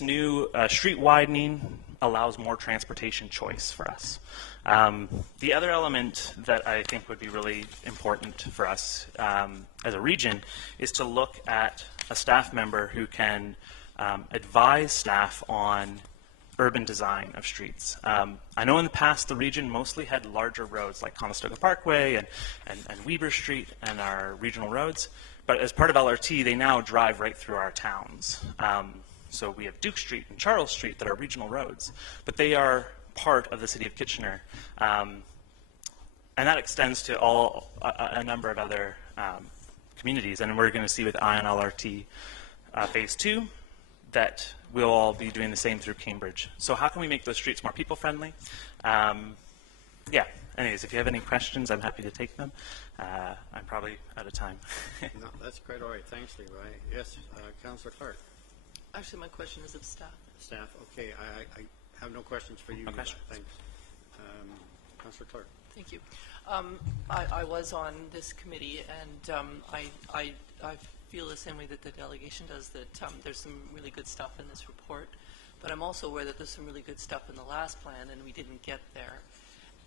new street widening allows more transportation choice for us. The other element that I think would be really important for us as a region is to look at a staff member who can advise staff on urban design of streets. I know in the past the region mostly had larger roads like Conestoga Parkway and Weber Street and our regional roads, but as part of LRT they now drive right through our towns. So we have Duke Street and Charles Street that are regional roads, but they are part of the city of Kitchener. And that extends to a number of other communities, and we're going to see with Ion LRT Phase 2 that we'll all be doing the same through Cambridge. So how can we make those streets more people-friendly? Yeah, anyways, if you have any questions, I'm happy to take them. I'm probably out of time. No, that's quite all right. Thanks, Levi. Yes, Councillor Clark. Actually, my question is of staff. Staff, okay. I have no questions for you. No questions. Thanks. Councillor Clark. Thank you. I was on this committee, and I feel the same way that the delegation does, that there's some really good stuff in this report, but I'm also aware that there's some really good stuff in the last plan, and we didn't get there.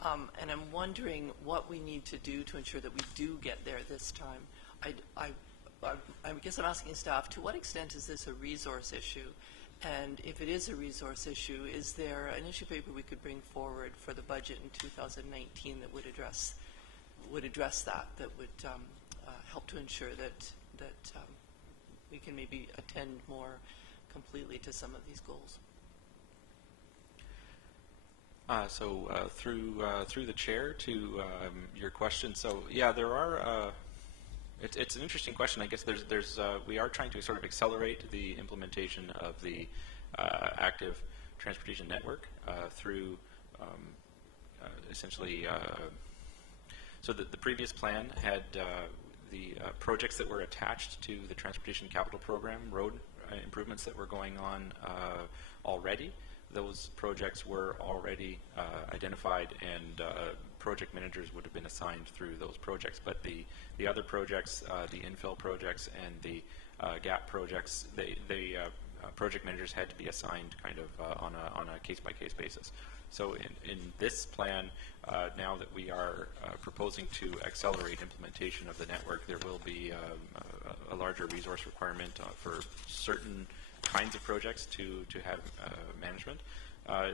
And I'm wondering what we need to do to ensure that we do get there this time. I guess I'm asking staff, to what extent is this a resource issue? And if it is a resource issue, is there an issue paper we could bring forward for the budget in 2019 that would address that would help to ensure that we can maybe attend more completely to some of these goals? Through the chair to your question. So yeah, there are. It's an interesting question. I guess we are trying to sort of accelerate the implementation of the active transportation network through essentially So the previous plan had the projects that were attached to the Transportation Capital Program, road improvements that were going on already. Those projects were already identified, and project managers would have been assigned through those projects. But the other projects, the infill projects and the gap projects, project managers had to be assigned kind of on a case-by-case basis. So in this plan, now that we are proposing to accelerate implementation of the network, there will be a larger resource requirement for certain kinds of projects to have management.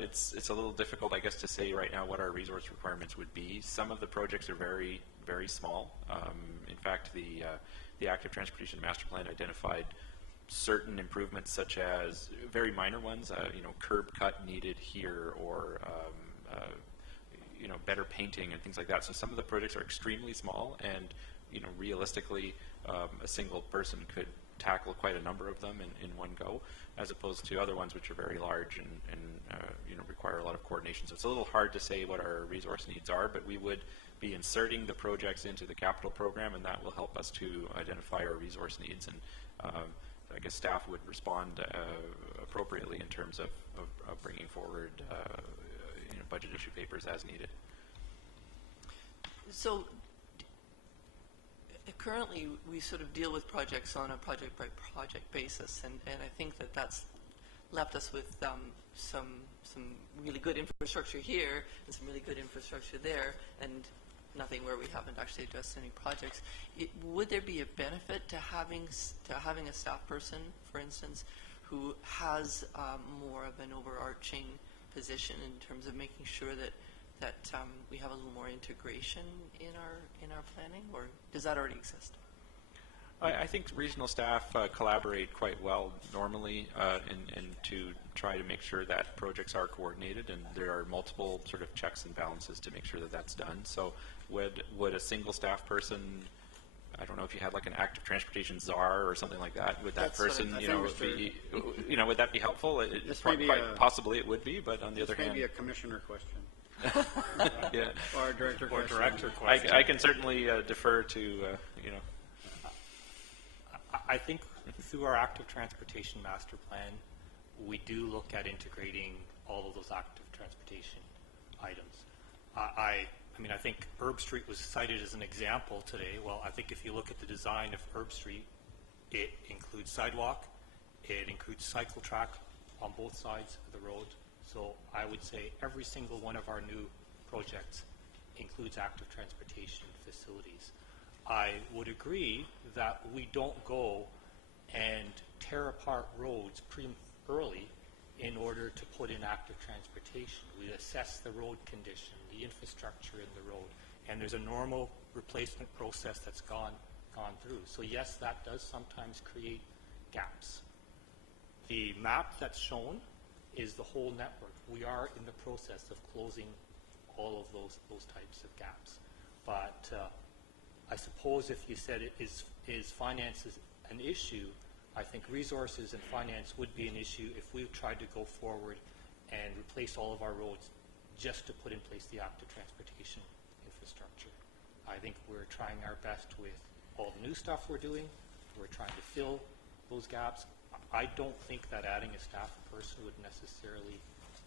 It's a little difficult, I guess, to say right now what our resource requirements would be. Some of the projects are very, very small. In fact, the Active Transportation Master Plan identified certain improvements, such as very minor ones, curb cut needed here, or better painting and things like that. So some of the projects are extremely small, and realistically, a single person could tackle quite a number of them in one go, as opposed to other ones which are very large and require a lot of coordination. So it's a little hard to say what our resource needs are, but we would be inserting the projects into the capital program, and that will help us to identify our resource needs. And I guess staff would respond appropriately in terms of bringing forward budget issue papers as needed. So currently we sort of deal with projects on a project by project basis, and I think that that's left us with some really good infrastructure here and some really good infrastructure there, and nothing where we haven't actually addressed any projects. Would there be a benefit to having a staff person, for instance, who has more of an overarching position in terms of making sure that we have a little more integration in our planning, or does that already exist? I think regional staff collaborate quite well normally and to try to make sure that projects are coordinated, and there are multiple sort of checks and balances to make sure that that's done. So would a single staff person, I don't know if you had like an active transportation czar or something like that, would that person, would that be helpful? Possibly it would be, but on the other hand, maybe a commissioner question. Yeah. Or a director or question. Director question. I can certainly defer to, I think through our active transportation master plan, we do look at integrating all of those active transportation items. I think Herb Street was cited as an example today. Well, I think if you look at the design of Herb Street, it includes sidewalk, it includes cycle track on both sides of the road. So I would say every single one of our new projects includes active transportation facilities. I would agree that we don't go and tear apart roads early in order to put in active transportation. We assess the road condition, the infrastructure in the road, and there's a normal replacement process that's gone through. So yes, that does sometimes create gaps. The map that's shown is the whole network. We are in the process of closing all of those types of gaps. But I suppose if you said is finance an issue, I think resources and finance would be an issue if we tried to go forward and replace all of our roads just to put in place the active transportation infrastructure. I think we're trying our best with all the new stuff we're doing. We're trying to fill those gaps. I don't think that adding a staff person would necessarily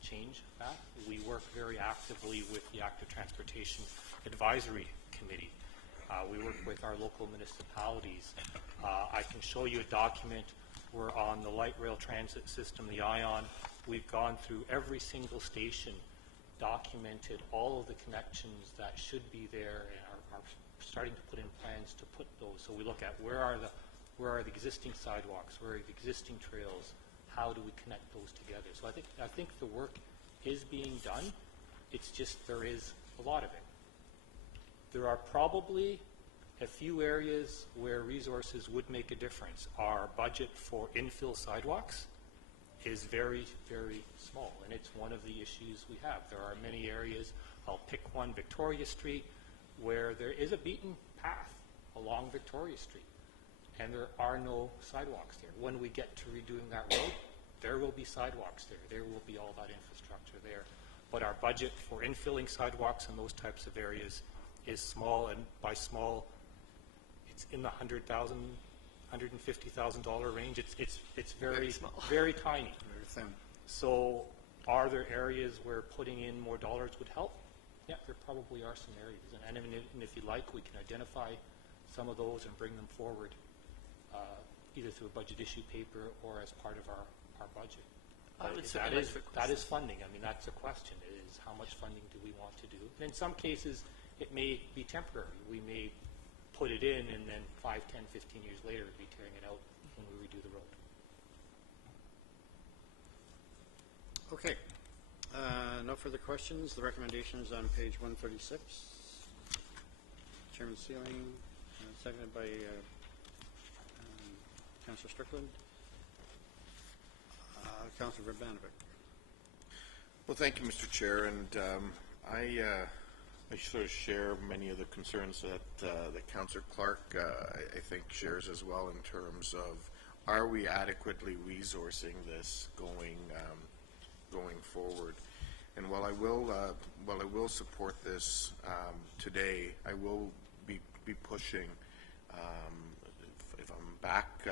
change that. We work very actively with the Active Transportation Advisory Committee. We work with our local municipalities. I can show you a document where on the light rail transit system, the ION, we've gone through every single station, documented all of the connections that should be there, and are starting to put in plans to put those. So we look at where are the existing sidewalks, where are the existing trails, how do we connect those together? So I think the work is being done. It's just there is a lot of it. There are probably a few areas where resources would make a difference. Our budget for infill sidewalks is very, very small, and it's one of the issues we have. There are many areas, I'll pick one, Victoria Street, where there is a beaten path along Victoria Street, and there are no sidewalks there. When we get to redoing that road, there will be sidewalks there. There will be all that infrastructure there. But our budget for infilling sidewalks in those types of areas is small, and by small, it's in the $100,000, $150,000 range. It's very small, very tiny. Very thin. So, are there areas where putting in more dollars would help? Yeah, there probably are some areas, and if you like, we can identify some of those and bring them forward, either through a budget issue paper or as part of our budget. That is funding. I mean, that's a question, is how much funding do we want to do? And in some cases, it may be temporary. We may put it in, and then 5, 10, 15 years later, be tearing it out when we redo the road. Okay. No further questions. The recommendation is on page 136. Chairman Sealing, seconded by Councillor Strickland. Councillor Verbanovic. Well, thank you, Mr. Chair, and I sort of share many of the concerns that Councillor Clark, I think, shares as well in terms of, are we adequately resourcing this going forward? And while I will support this today, I will be pushing. If I'm back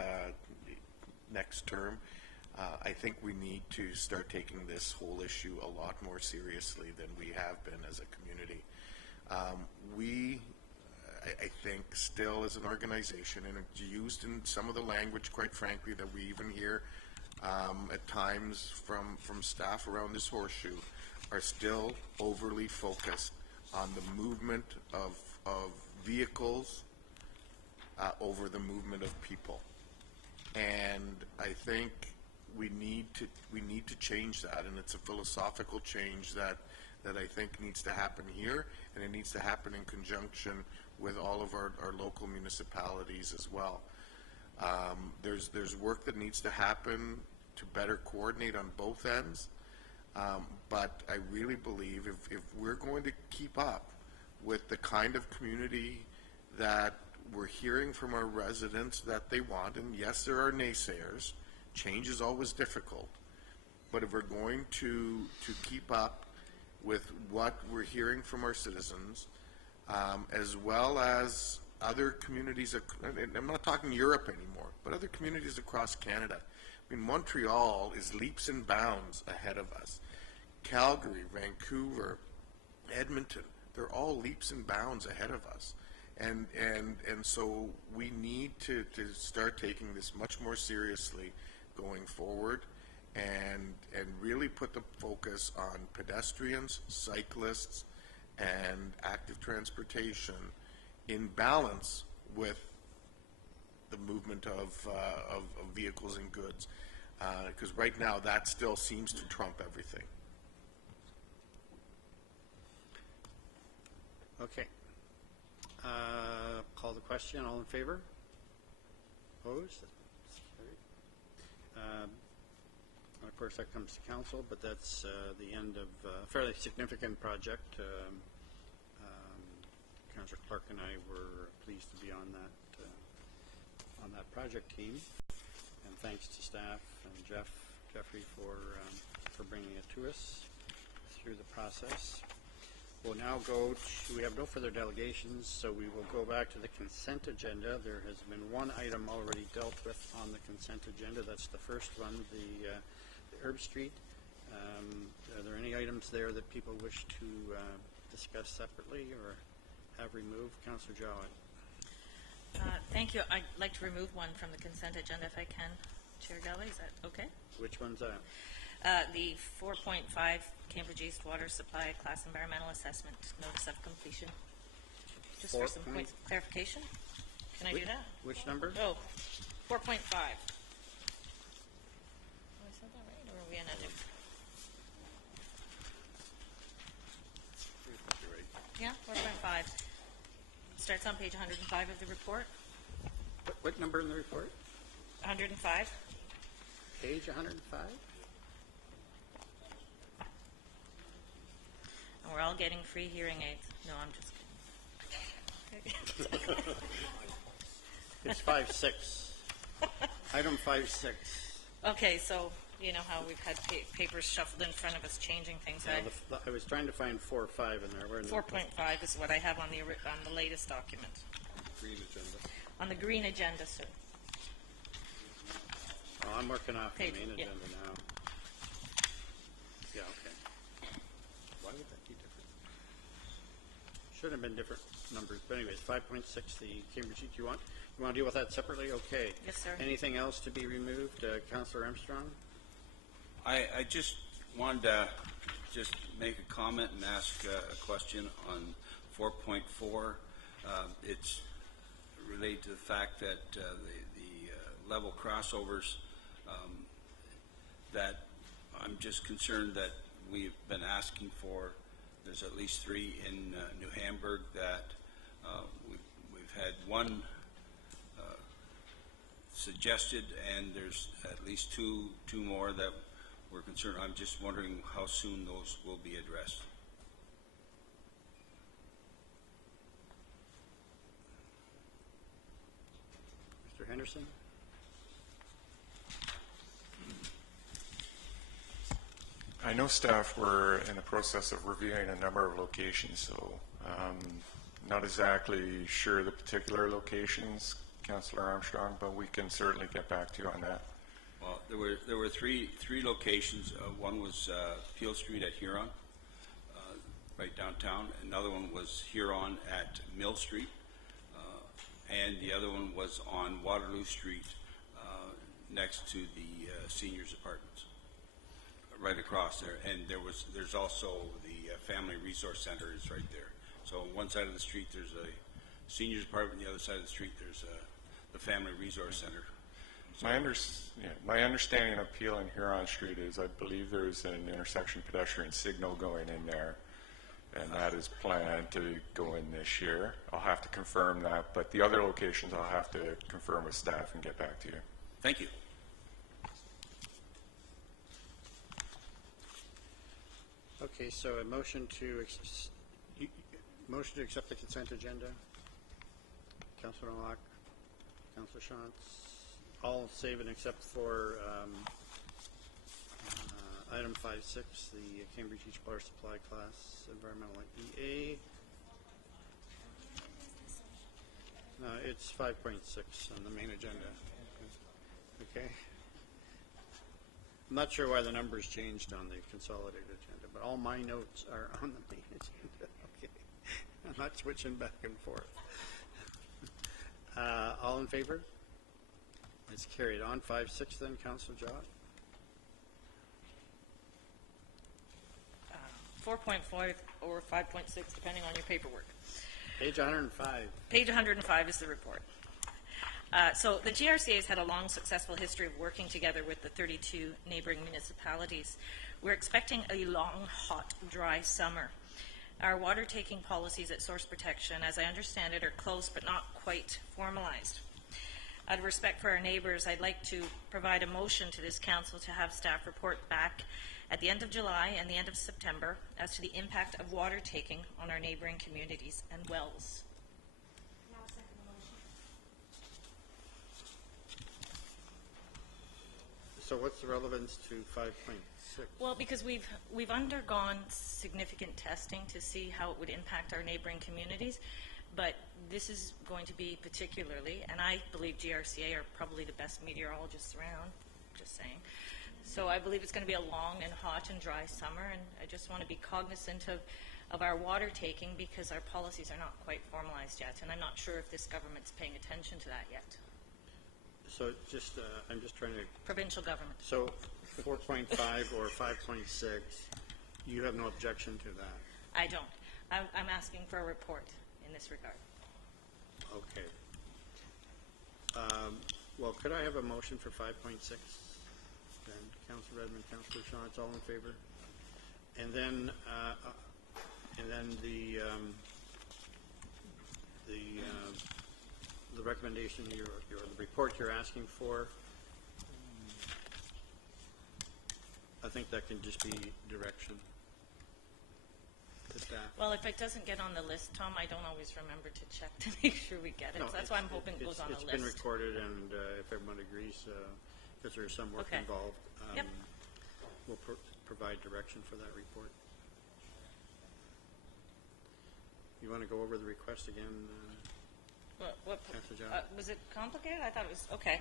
next term, I think we need to start taking this whole issue a lot more seriously than we have been as a community. I think, still as an organization, and it's used in some of the language, quite frankly, that we even hear at times from staff around this horseshoe, are still overly focused on the movement of vehicles over the movement of people. And I think we need to change that, and it's a philosophical change that I think needs to happen here, and it needs to happen in conjunction with all of our local municipalities as well. There's work that needs to happen to better coordinate on both ends, but I really believe if we're going to keep up with the kind of community that we're hearing from our residents that they want, and yes, there are naysayers, change is always difficult, but if we're going to keep up with what we're hearing from our citizens, as well as other communities, and I'm not talking Europe anymore, but other communities across Canada. I mean, Montreal is leaps and bounds ahead of us. Calgary, Vancouver, Edmonton, they're all leaps and bounds ahead of us. And so we need to start taking this much more seriously going forward, and really put the focus on pedestrians, cyclists, and active transportation in balance with the movement of vehicles and goods, because right now that still seems to trump everything. Okay. Call the question. All in favor? Opposed? That's carried. And of course, that comes to council, but that's the end of a fairly significant project. Councillor Clark and I were pleased to be on that project team, and thanks to staff and Jeffrey for bringing it to us through the process. We'll now go to, we have no further delegations, so we will go back to the consent agenda. There has been one item already dealt with on the consent agenda. That's the first one, the Herb Street. Are there any items there that people wish to discuss separately or have removed? Councillor Jowett. Thank you. I'd like to remove one from the consent agenda if I can. Chair Galley, is that okay? Which one's that? The 4.5 Cambridge East Water Supply Class Environmental Assessment Notice of Completion. Just for some points of clarification. Can I do that? Which number? Oh, 4.5. Have I said that right, or are we another? Yeah, 4.5. Starts on page 105 of the report. What number in the report? 105. Page 105? And we're all getting free hearing aids. No, I'm just kidding. It's 5.6. Item 5.6. Okay, so you know how we've had papers shuffled in front of us changing things. Yeah, I was trying to find 4 or 5 in there. Where in the- 4.5 is what I have on the latest document. Green agenda. On the green agenda, sir. Oh, I'm working off the Page- main yeah. agenda now. Yeah, okay. Why would that be different? Should have been different numbers, but anyways, 5.6, the Cambridge, do you want to deal with that separately? Okay. Yes, sir. Anything else to be removed? Councillor Armstrong? I just wanted to just make a comment and ask a question on 4.4. It's related to the fact that the level crossovers, that I'm just concerned that we've been asking for. There's at least 3 in New Hamburg that we've had 1 suggested, and there's at least two more that we're concerned. I'm just wondering how soon those will be addressed. Mr. Henderson? I know staff were in the process of reviewing a number of locations, so not exactly sure the particular locations, Councillor Armstrong, but we can certainly get back to you on that. Well, there were three locations. One was Peel Street at Huron, right downtown. Another one was Huron at Mill Street, and the other one was on Waterloo Street, next to the seniors' apartments, right across there. And there's also the Family Resource Center is right there. So on one side of the street there's a seniors' apartment, the other side of the street there's the Family Resource Center. My understanding of Peel and Huron Street is I believe there's an intersection pedestrian signal going in there, and that is planned to go in this year. I'll have to confirm that, but the other locations I'll have to confirm with staff and get back to you. Thank you. Okay, so a motion to accept the consent agenda. Councillor Locke, Councillor Shantz, all save and except for item 5.6, the Cambridge Each Water Supply Class Environmental EA. No, it's 5.6 on the main agenda. Okay. I'm not sure why the numbers changed on the consolidated agenda, but all my notes are on the main agenda. Okay. I'm not switching back and forth. All in favor? It's carried. On 5.6 then, Councillor Jott. 4.5 or 5.6, depending on your paperwork. Page 105. Page 105 is the report. So the GRCA has had a long, successful history of working together with the 32 neighboring municipalities. We're expecting a long, hot, dry summer. Our water taking policies at Source Protection, as I understand it, are close but not quite formalized. Out of respect for our neighbors, I'd like to provide a motion to this council to have staff report back at the end of July and the end of September as to the impact of water taking on our neighboring communities and wells. So what's the relevance to 5.6? Well, because we've undergone significant testing to see how it would impact our neighboring communities, but this is going to be particularly, and I believe GRCA are probably the best meteorologists around, just saying. So I believe it's going to be a long and hot and dry summer, and I just want to be cognizant of our water taking because our policies are not quite formalized yet, and I'm not sure if this government's paying attention to that yet. So just, I'm just trying to... Provincial government. So 4.5 or 5.6, you have no objection to that? I don't. I'm asking for a report in this regard. Okay. Well, could I have a motion for 5.6? Then Councillor Redmond, Councillor Shantz, all in favor? And then the recommendation, the report you're asking for, I think that can just be direction to staff. Well, if it doesn't get on the list, Tom, I don't always remember to check to make sure we get it. No, so that's why I'm hoping it goes on the list. It's been recorded, and if everyone agrees, because there's some work Okay. involved. Yep. We'll provide direction for that report. You want to go over the request again? Councillor John? Was it complicated? I thought it was, okay.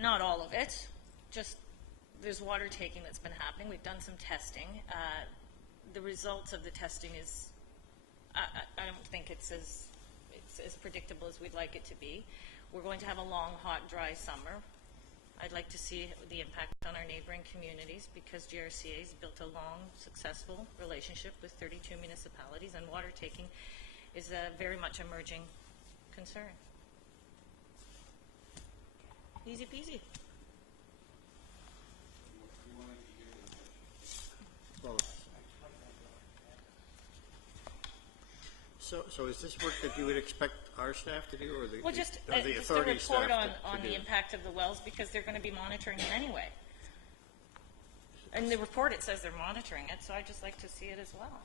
Not all of it, just there's water taking that's been happening. We've done some testing. The results of the testing is, I don't think it's as predictable as we'd like it to be. We're going to have a long, hot, dry summer. I'd like to see the impact on our neighboring communities because GRCA has built a long, successful relationship with 32 municipalities, and water taking is a very much emerging concern. Easy peasy. Well, so is this work that you would expect our staff to do, or the, Well, just or the a authority report staff on to the do? impact of the wells because they're going to be monitoring it anyway. In the report, it says they're monitoring it, so I'd just like to see it as well.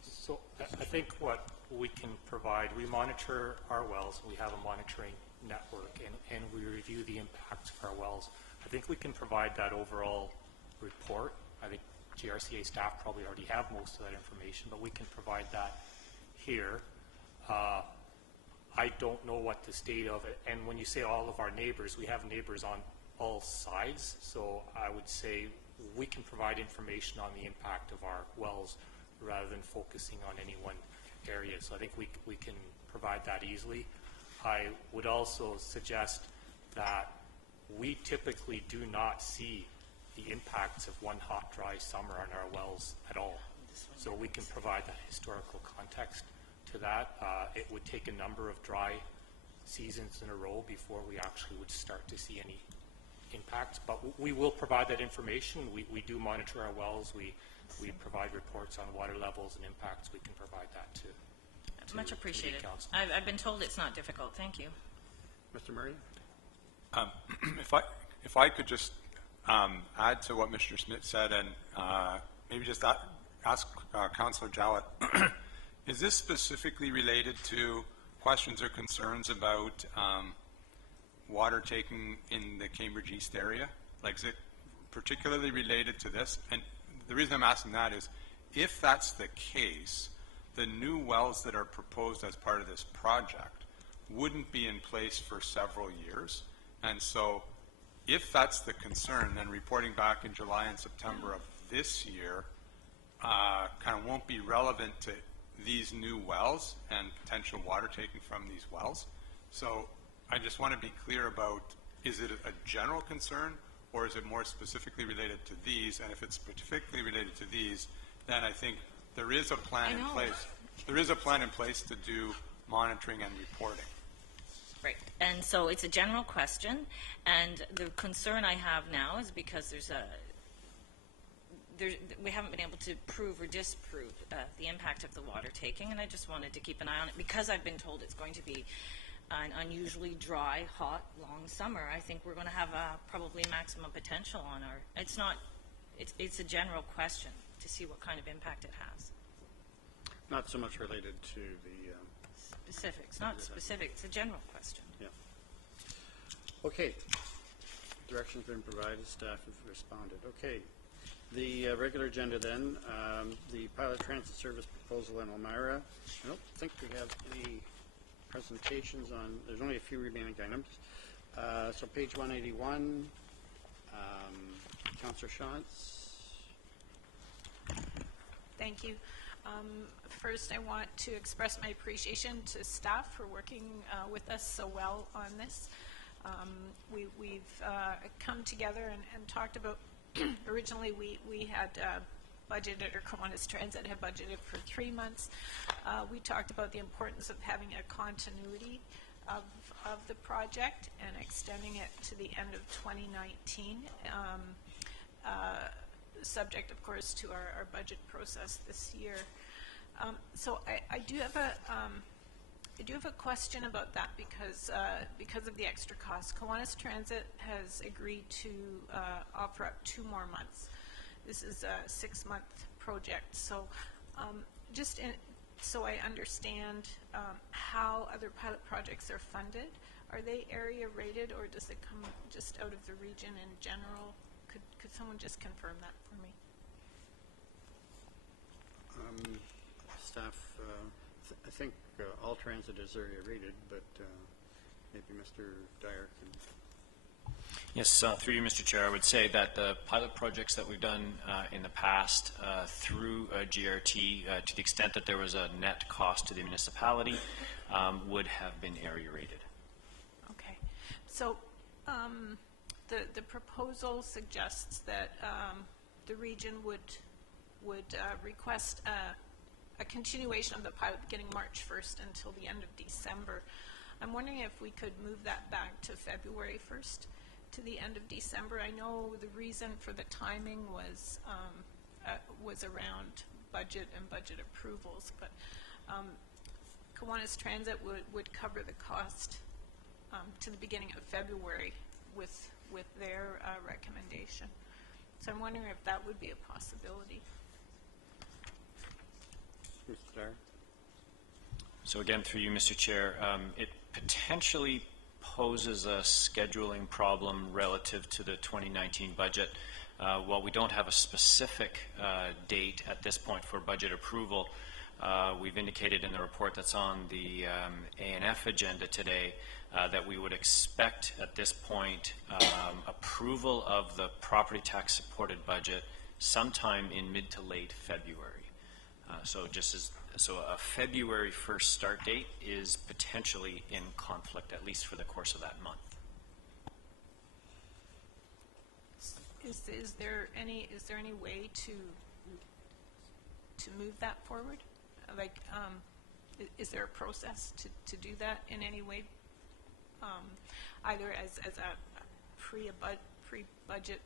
So I think what we can provide, we monitor our wells, we have a monitoring network, and we review the impacts of our wells. I think we can provide that overall report. I think GRCA staff probably already have most of that information, but we can provide that here. I don't know what the state of it, and when you say all of our neighbors, we have neighbors on all sides, so I would say we can provide information on the impact of our wells rather than focusing on any one area. So I think we can provide that easily. I would also suggest that we typically do not see the impacts of one hot, dry summer on our wells at all. So we can provide that historical context to that. It would take a number of dry seasons in a row before we actually would start to see any impacts, but we will provide that information. We do monitor our wells. We provide reports on water levels and impacts. We can provide that too. Much appreciated. Council. I've been told it's not difficult. Thank you. Mr. Murray? If I could just add to what Mr. Smith said and maybe just ask Councillor Jowett, is this specifically related to questions or concerns about water taking in the Cambridge East area? Like, is it particularly related to this? And the reason I'm asking that is, if that's the case, the new wells that are proposed as part of this project wouldn't be in place for several years. And so if that's the concern, then reporting back in July and September of this year kind of won't be relevant to these new wells and potential water taking from these wells. So I just want to be clear about, is it a general concern or is it more specifically related to these? And if it's specifically related to these, then I think there is a plan in place. There is a plan in place to do monitoring and reporting. Right. And so it's a general question, and the concern I have now is because we haven't been able to prove or disprove the impact of the water taking, and I just wanted to keep an eye on it because I've been told it's going to be an unusually dry, hot, long summer. I think we're going to have probably maximum potential on our. It's a general question to see what kind of impact it has. Not so much related to the Specifics, not specific. It's a general question. Yeah. Okay. Direction's been provided. Staff have responded. Okay. The regular agenda then, the pilot transit service proposal in Elmira. I don't think we have any presentations on. There's only a few remaining items. So page 181. Councillor Shantz. Thank you. First, I want to express my appreciation to staff for working with us so well on this. We've come together and talked about, originally we had budgeted, or Kiwanis Transit had budgeted for 3 months. We talked about the importance of having a continuity of the project and extending it to the end of 2019. Subject, of course, to our budget process this year. So I do have a question about that because of the extra cost. Kiwanis Transit has agreed to offer up 2 more months. This is a 6-month project. So just so I understand how other pilot projects are funded. Are they area rated, or does it come just out of the region in general? Could someone just confirm that for me? Staff, I think all transit is area rated, but maybe Mr. Dyer can. Yes, through you, Mr. Chair, I would say that the pilot projects that we've done in the past through GRT, to the extent that there was a net cost to the municipality, would have been area rated. Okay. So the proposal suggests that the region would request a continuation of the pilot beginning March 1st until the end of December. I'm wondering if we could move that back to February 1st to the end of December. I know the reason for the timing was around budget and budget approvals, but Kiwanis Transit would cover the cost to the beginning of February with their recommendation. So I'm wondering if that would be a possibility. Mr. Dyer? So again, through you, Mr. Chair, it potentially poses a scheduling problem relative to the 2019 budget. While we don't have a specific date at this point for budget approval, we've indicated in the report that's on the A&F agenda today that we would expect at this point approval of the property tax supported budget sometime in mid to late February. So a February 1st start date is potentially in conflict, at least for the course of that month. Is there any way to move that forward? Like, is there a process to do that in any way? Either as a pre-budget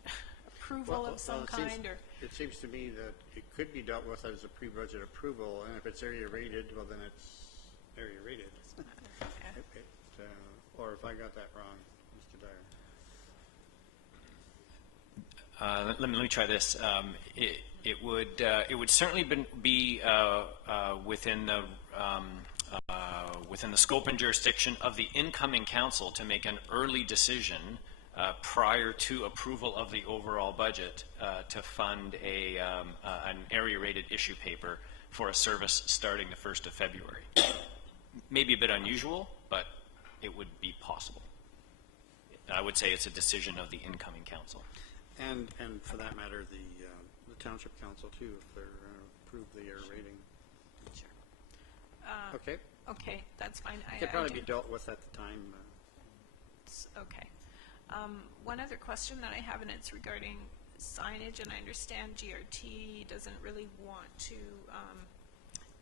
approval of some kind, or it seems to me that it could be dealt with as a pre-budget approval, and if it's area rated, well, then it's area rated. Or if I got that wrong, Mr. Dyer. Let me try this. It would certainly be within the scope and jurisdiction of the incoming council to make an early decision prior to approval of the overall budget to fund an area-rated issue paper for a service starting the 1st of February. Maybe a bit unusual, but it would be possible. I would say it's a decision of the incoming council. And for that matter, the Township Council, too, if they're approved the air rating. sure. Okay. Okay, that's fine. It could probably be dealt with at the time. Okay. One other question that I have, and it's regarding signage, and I understand GRT doesn't really want to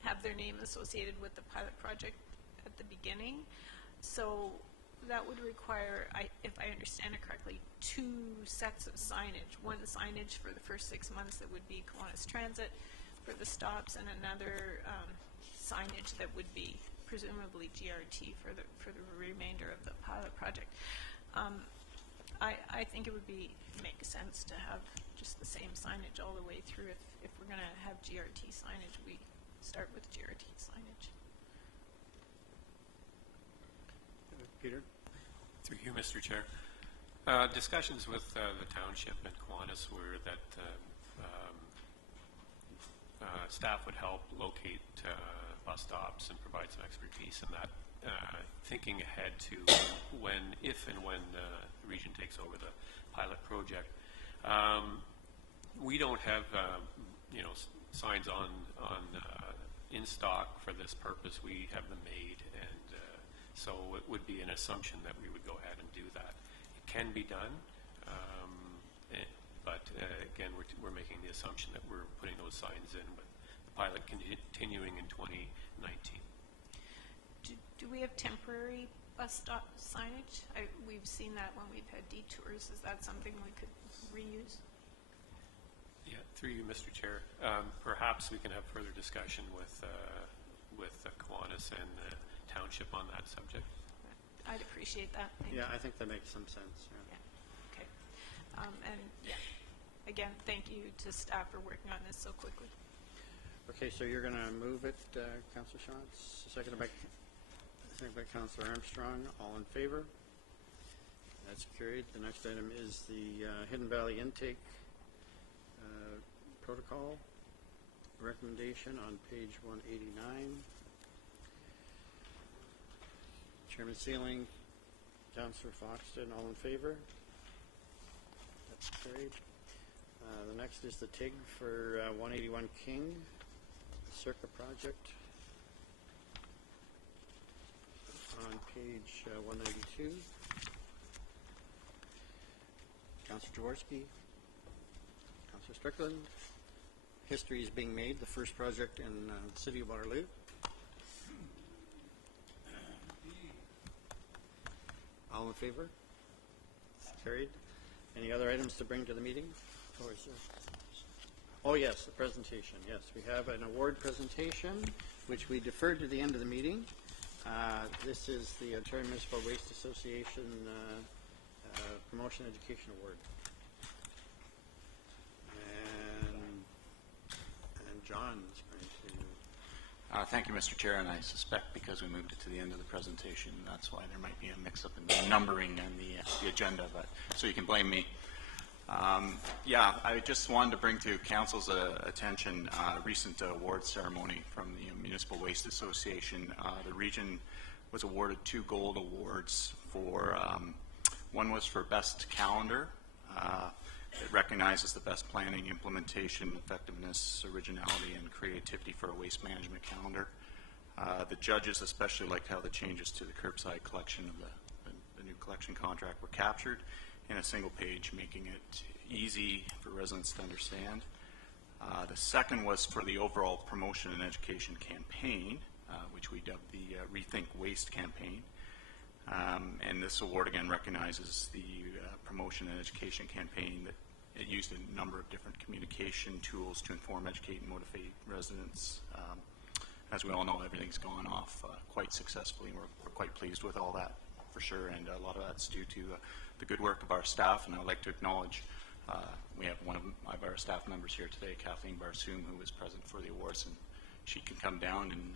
have their name associated with the pilot project at the beginning. So that would require, if I understand it correctly, 2 sets of signage. One signage for the first 6 months that would be Kiwanis Transit for the stops, and another signage that would be presumably GRT for the remainder of the pilot project. I think it would make sense to have just the same signage all the way through. If we're going to have GRT signage, we start with GRT signage. Peter? Through you, Mr. Chair. Discussions with the Township and Kiwanis were that staff would help locate bus stops and provide some expertise in that, thinking ahead to if and when the region takes over the pilot project. We don't have signs on in stock for this purpose. We have them made, and so it would be an assumption that we would go ahead and do that. It can be done, but again, we're making the assumption that we're putting those signs in, with the pilot continuing in 2019. Do we have temporary bus stop signage? We've seen that when we've had detours. Is that something we could reuse? Yeah, through you, Mr. Chair. Perhaps we can have further discussion with Kiwanis and the Township on that subject. I'd appreciate that. Thank you. I think that makes some sense. Okay. And again, thank you to staff for working on this so quickly. Okay, so you're going to move it, Councillor Shantz, seconded by Councillor Armstrong. All in favor? That's carried. The next item is the Hidden Valley Intake Protocol recommendation on page 189. Chairman Sealing, Councillor Foxton, all in favor? That's carried. The next is the TIG for 181 King, the Circa project on page 192. Councillor Jaworski, Councillor Strickland. History is being made, the first project in the city of Waterloo. All in favor? Carried. Any other items to bring to the meeting? Or is there? Oh, yes, the presentation. Yes, we have an award presentation, which we deferred to the end of the meeting. This is the Ontario Municipal Waste Association Promotion Education Award. And John is going to... Thank you, Mr. Chair, and I suspect because we moved it to the end of the presentation, that's why there might be a mix-up in the numbering and the agenda, but so you can blame me. Yeah, I just wanted to bring to Council's attention a recent award ceremony from the Municipal Waste Association. The region was awarded 2 gold awards for, one was for Best Calendar. It recognizes the best planning, implementation, effectiveness, originality, and creativity for a waste management calendar. The judges especially liked how the changes to the curbside collection of the new collection contract were captured in a single page, making it easy for residents to understand. The second was for the overall promotion and education campaign, which we dubbed the Rethink Waste campaign. And this award again recognizes the promotion and education campaign that it used a number of different communication tools to inform, educate, and motivate residents. As we all know, everything's gone off quite successfully, and we're quite pleased with all that for sure, and a lot of that's due to the good work of our staff, and I would like to acknowledge we have one of our staff members here today, Kathleen Barsoom, who was present for the awards, and she can come down, and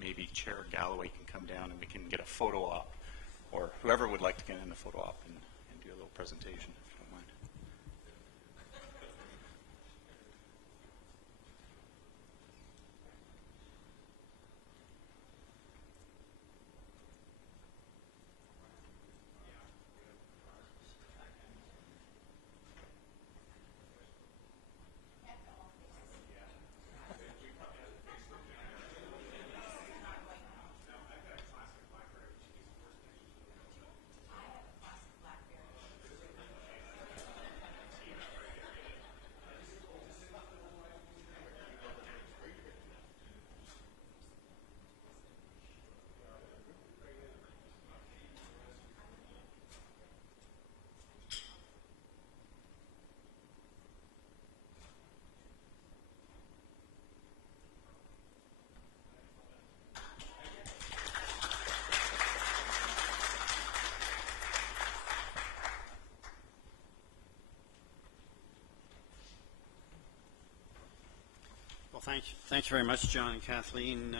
maybe Chair Galloway can come down and we can get a photo op, or whoever would like to get in a photo op and do a little presentation, if you don't mind. Thanks very much, John and Kathleen.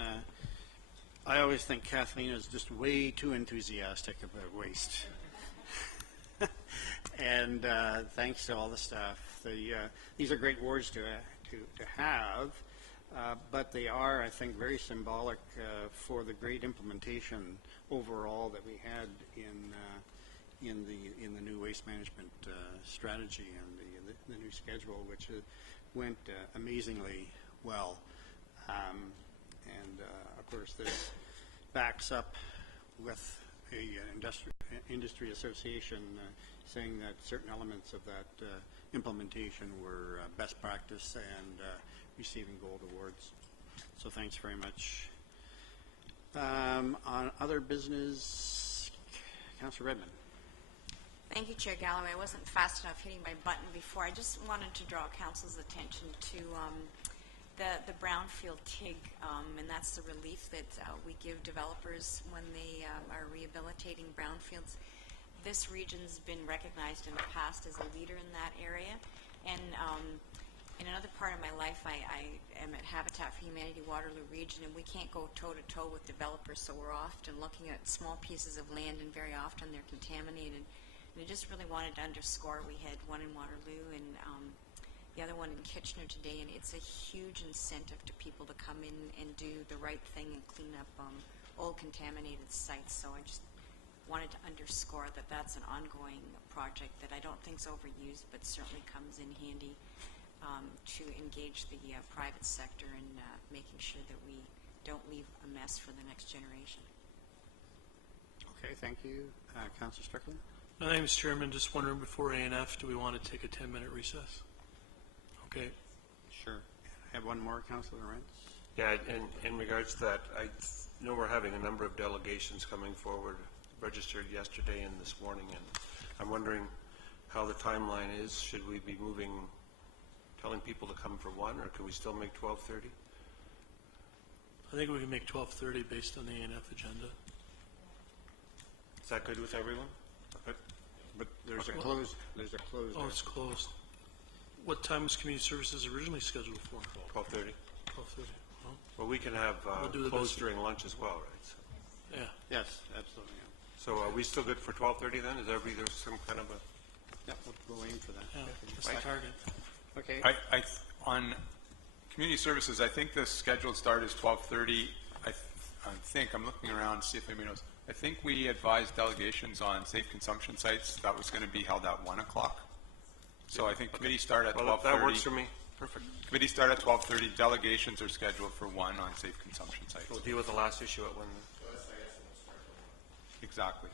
I always think Kathleen is just way too enthusiastic about waste. And thanks to all the staff. These are great awards to have, but they are, I think, very symbolic for the great implementation overall that we had in the new waste management strategy and the new schedule, which went amazingly well. Of course, this backs up with a industry association saying that certain elements of that implementation were best practice and receiving gold awards. So thanks very much. On other business, Councillor Redmond. Thank you, Chair Galloway. I wasn't fast enough hitting my button before. I just wanted to draw Council's attention to the brownfield TIG, and that's the relief that we give developers when they are rehabilitating brownfields. This region's been recognized in the past as a leader in that area, and in another part of my life, I am at Habitat for Humanity Waterloo region, and we can't go toe-to-toe with developers, so we're often looking at small pieces of land, and very often they're contaminated. And I just really wanted to underscore, we had one in Waterloo and the other one in Kitchener today, and it's a huge incentive to people to come in and do the right thing and clean up old contaminated sites. So I just wanted to underscore that that's an ongoing project that I don't think is overused, but certainly comes in handy to engage the private sector in making sure that we don't leave a mess for the next generation. Okay, thank you. Councillor Strickland? My name is Chairman. Just wondering before A&F, do we want to take a 10-minute recess? Okay. Sure. I have one more, Councillor Lawrence. Yeah, and in regards to that, I know we're having a number of delegations coming forward, registered yesterday and this morning, and I'm wondering how the timeline is. Should we be moving, telling people to come for one, or can we still make 12:30? I think we can make 12:30 based on the A&F agenda. Is that good with everyone? But there's a closed. Oh, it's closed. What time was community services originally scheduled for? 12:30. 12:30. Well, we can have We'll do the closed best. during lunch as well, right? So, Yeah. Yes, absolutely. Yeah. so are we still good for 12:30 then? Is everybody, there's some kind of a... Yep, we'll aim for that. Yeah, that's the target. Okay. On community services, I think the scheduled start is 12:30. I think, I'm looking around to see if anybody knows. I think we advised delegations on safe consumption sites. That was going to be held at 1 o'clock. So I think committee start at 12:30. Well, that works for me. Perfect. Committee start at 12:30. Delegations are scheduled for 1 on safe consumption sites. We'll deal with the last issue at 1. Exactly.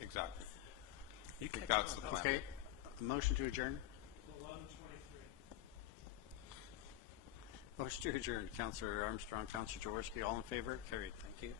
Exactly. You I think that's the plan. Okay. Motion to adjourn. 11:23. Motion to adjourn. Councillor Armstrong, Councillor Jaworski, all in favor? Carried. Thank you.